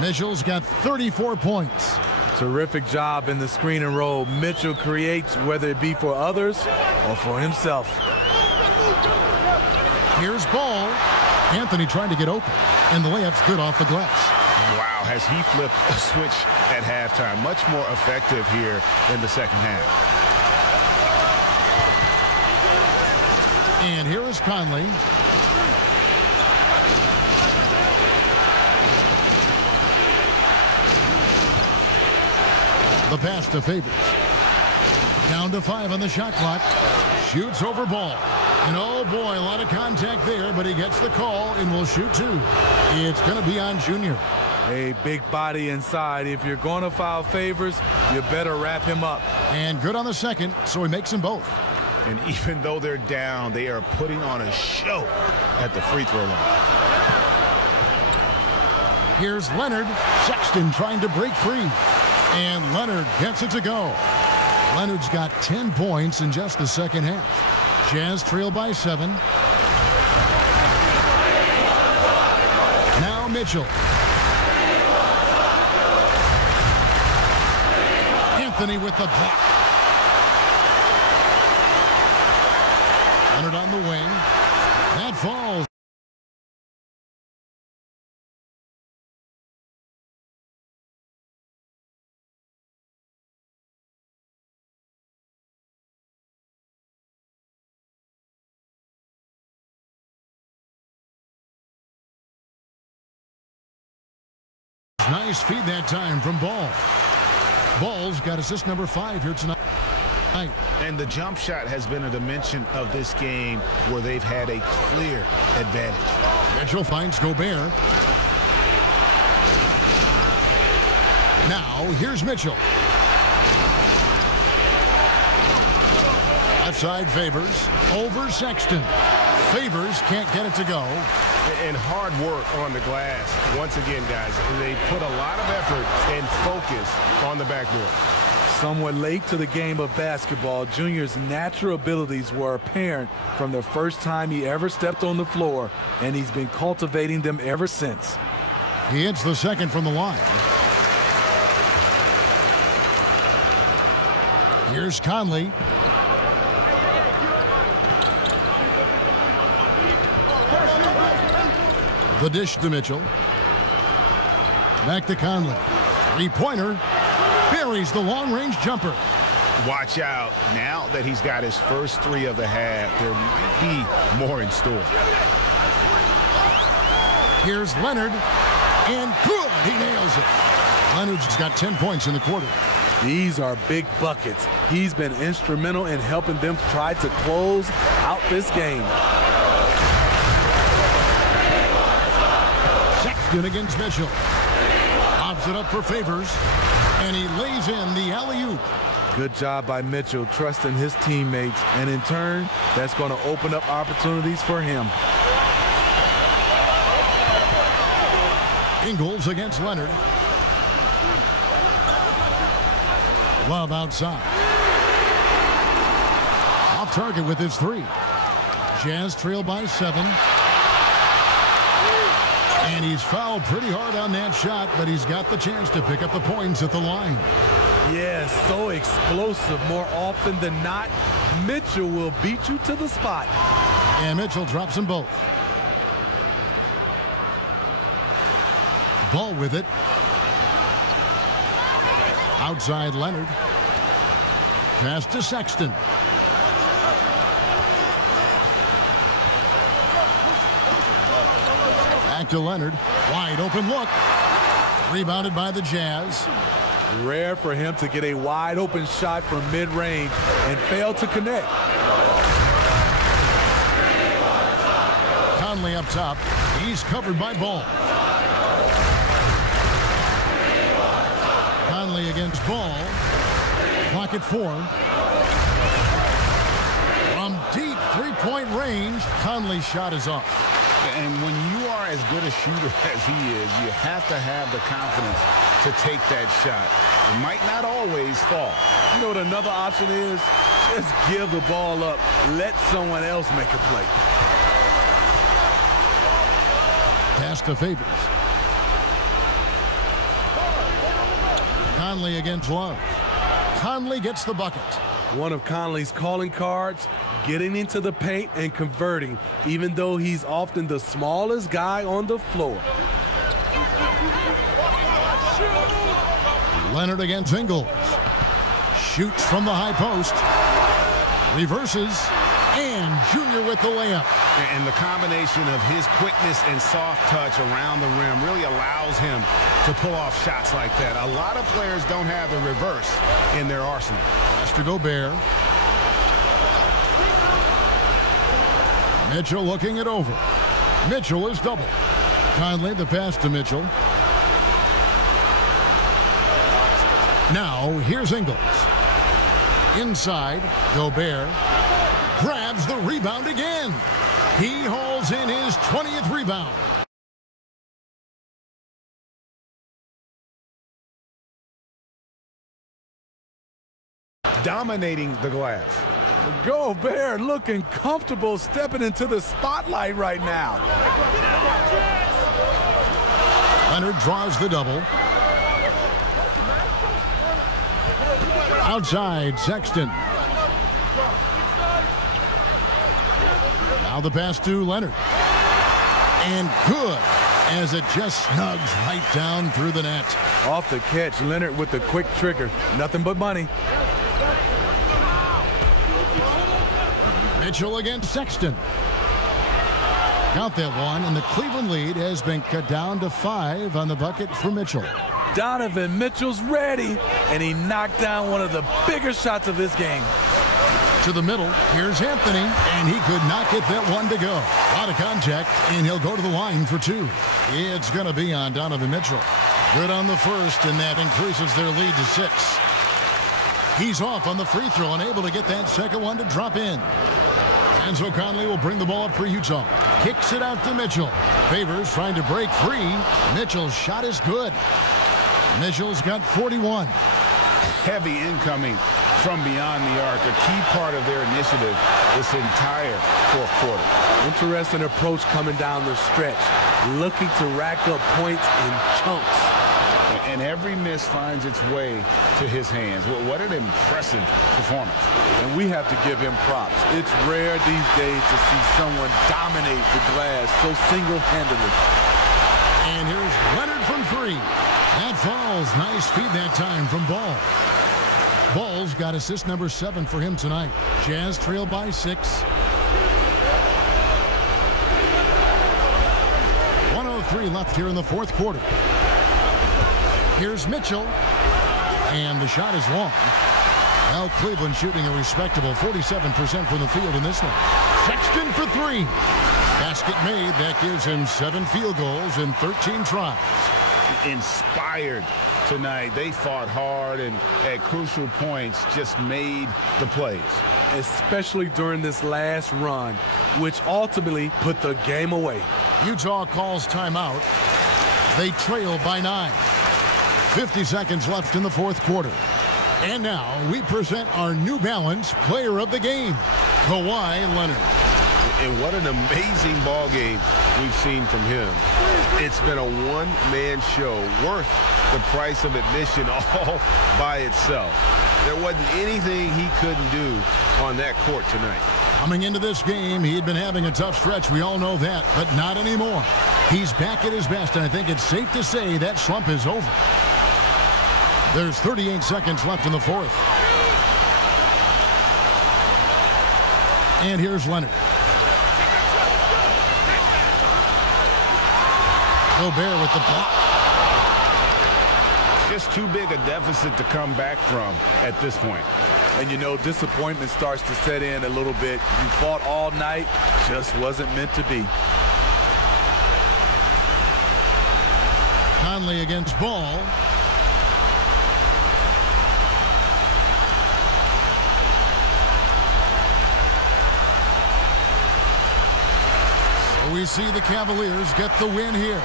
Mitchell's got 34 points. Terrific job in the screen and roll. Mitchell creates, whether it be for others or for himself. Here's Ball. Anthony trying to get open, and the layup's good off the glass. Wow, has he flipped a switch at halftime. Much more effective here in the second half. And here is Conley. The pass to Favors. Down to 5 on the shot clock. Shoots over Ball. And oh boy, a lot of contact there, but he gets the call and will shoot 2. It's going to be on Junior. A big body inside. If you're going to foul Favors, you better wrap him up. And good on the second, so he makes them both. And even though they're down, they are putting on a show at the free throw line. Here's Leonard. Sexton trying to break free. And Leonard gets it to go. Leonard's got 10 points in just the second half. Jazz trail by 7. Now Mitchell. Anthony with the block. Leonard on the wing. That falls. Nice feed that time from Ball. Ball's got assist number 5 here tonight. And the jump shot has been a dimension of this game where they've had a clear advantage. Mitchell finds Gobert. Now here's Mitchell. Left side Favors over Sexton. Favors can't get it to go. And hard work on the glass. Once again, guys, they put a lot of effort and focus on the backboard. Somewhat late to the game of basketball, Junior's natural abilities were apparent from the first time he ever stepped on the floor, and he's been cultivating them ever since. He hits the second from the line. Here's Conley. The dish to Mitchell. Back to Conley. Three-pointer. Buries the long-range jumper. Watch out. Now that he's got his first 3 of the half, there might be more in store. Here's Leonard. And good. He nails it. Leonard's got 10 points in the quarter. These are big buckets. He's been instrumental in helping them try to close out this game. Sexton against Mitchell. Pops it up for Favors. And he lays in the alley-oop. Good job by Mitchell, trusting his teammates. And in turn, that's going to open up opportunities for him. Ingles against Leonard. Love outside. Off target with his 3. Jazz trail by 7. And he's fouled pretty hard on that shot, but he's got the chance to pick up the points at the line. Yeah, so explosive. More often than not, Mitchell will beat you to the spot. And Mitchell drops them both. Ball with it. Outside Leonard. Pass to Sexton. Back to Leonard. Wide open look. Rebounded by the Jazz. Rare for him to get a wide open shot from mid-range and fail to connect. Conley up top. He's covered by Ball. Conley against Ball. Clock at 4. From deep three-point range, Conley's shot is off. And when you are as good a shooter as he is, you have to have the confidence to take that shot. It might not always fall. You know what another option is? Just give the ball up. Let someone else make a play. Pass to Favors. Conley against Love. Conley gets the bucket. One of Conley's calling cards, getting into the paint and converting, even though he's often the smallest guy on the floor. Leonard against Ingles. Shoots from the high post. Reverses. And Junior with the layup. And the combination of his quickness and soft touch around the rim really allows him to pull off shots like that. A lot of players don't have the reverse in their arsenal. Pass to Gobert. Mitchell looking it over. Mitchell is double. Conley the pass to Mitchell. Now here's Ingles. Inside, Gobert grabs the rebound again. He hauls in his 20th rebound. Dominating the glass. Gobert looking comfortable stepping into the spotlight right now. Leonard draws the double. Outside, Sexton. Now the pass to Leonard. And good, as it just snugs right down through the net. Off the catch, Leonard with the quick trigger. Nothing but money. Mitchell against Sexton. Count that one, and the Cleveland lead has been cut down to 5 on the bucket for Mitchell. Donovan Mitchell's ready, and he knocked down one of the bigger shots of this game. To the middle, here's Anthony, and he could not get that one to go. Out of contact, and he'll go to the line for 2. It's going to be on Donovan Mitchell. Good on the first, and that increases their lead to 6. He's off on the free throw and able to get that second one to drop in. And so Conley will bring the ball up for Utah. Kicks it out to Mitchell. Favors trying to break free. Mitchell's shot is good. Mitchell's got 41. Heavy incoming from beyond the arc, a key part of their initiative this entire fourth quarter. Interesting approach coming down the stretch, looking to rack up points in chunks. And every miss finds its way to his hands. What an impressive performance. And we have to give him props. It's rare these days to see someone dominate the glass so single-handedly. And here's Leonard from 3. That falls. Nice feed that time from Ball. Ball's got assist number 7 for him tonight. Jazz trail by 6. 1:03 left here in the fourth quarter. Here's Mitchell, and the shot is long. Well, Cleveland shooting a respectable 47% from the field in this one. Sexton for 3. Basket made. That gives him 7 field goals in 13 tries. Inspired tonight. They fought hard and at crucial points just made the plays. Especially during this last run, which ultimately put the game away. Utah calls timeout. They trail by 9. 50 seconds left in the fourth quarter. And now we present our New Balance player of the game, Kawhi Leonard. And what an amazing ball game we've seen from him. It's been a one-man show worth the price of admission all by itself. There wasn't anything he couldn't do on that court tonight. Coming into this game, he'd been having a tough stretch. We all know that, but not anymore. He's back at his best, and I think it's safe to say that slump is over. There's 38 seconds left in the fourth. And here's Leonard. Gobert with the block. just too big a deficit to come back from at this point. And, you know, disappointment starts to set in a little bit. You fought all night, just wasn't meant to be. Conley against Ball. So we see the Cavaliers get the win here.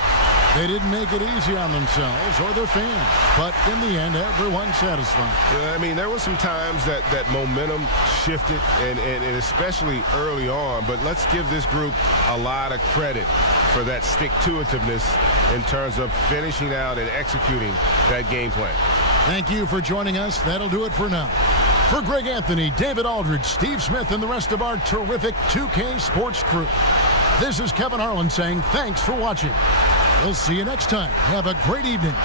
They didn't make it easy on themselves or their fans, but in the end, everyone's satisfied. Yeah, I mean, there were some times that momentum shifted, and especially early on, but let's give this group a lot of credit for that stick-to-itiveness in terms of finishing out and executing that game plan. Thank you for joining us. That'll do it for now. For Greg Anthony, David Aldridge, Steve Smith, and the rest of our terrific 2K Sports crew, this is Kevin Harlan saying thanks for watching. We'll see you next time. Have a great evening.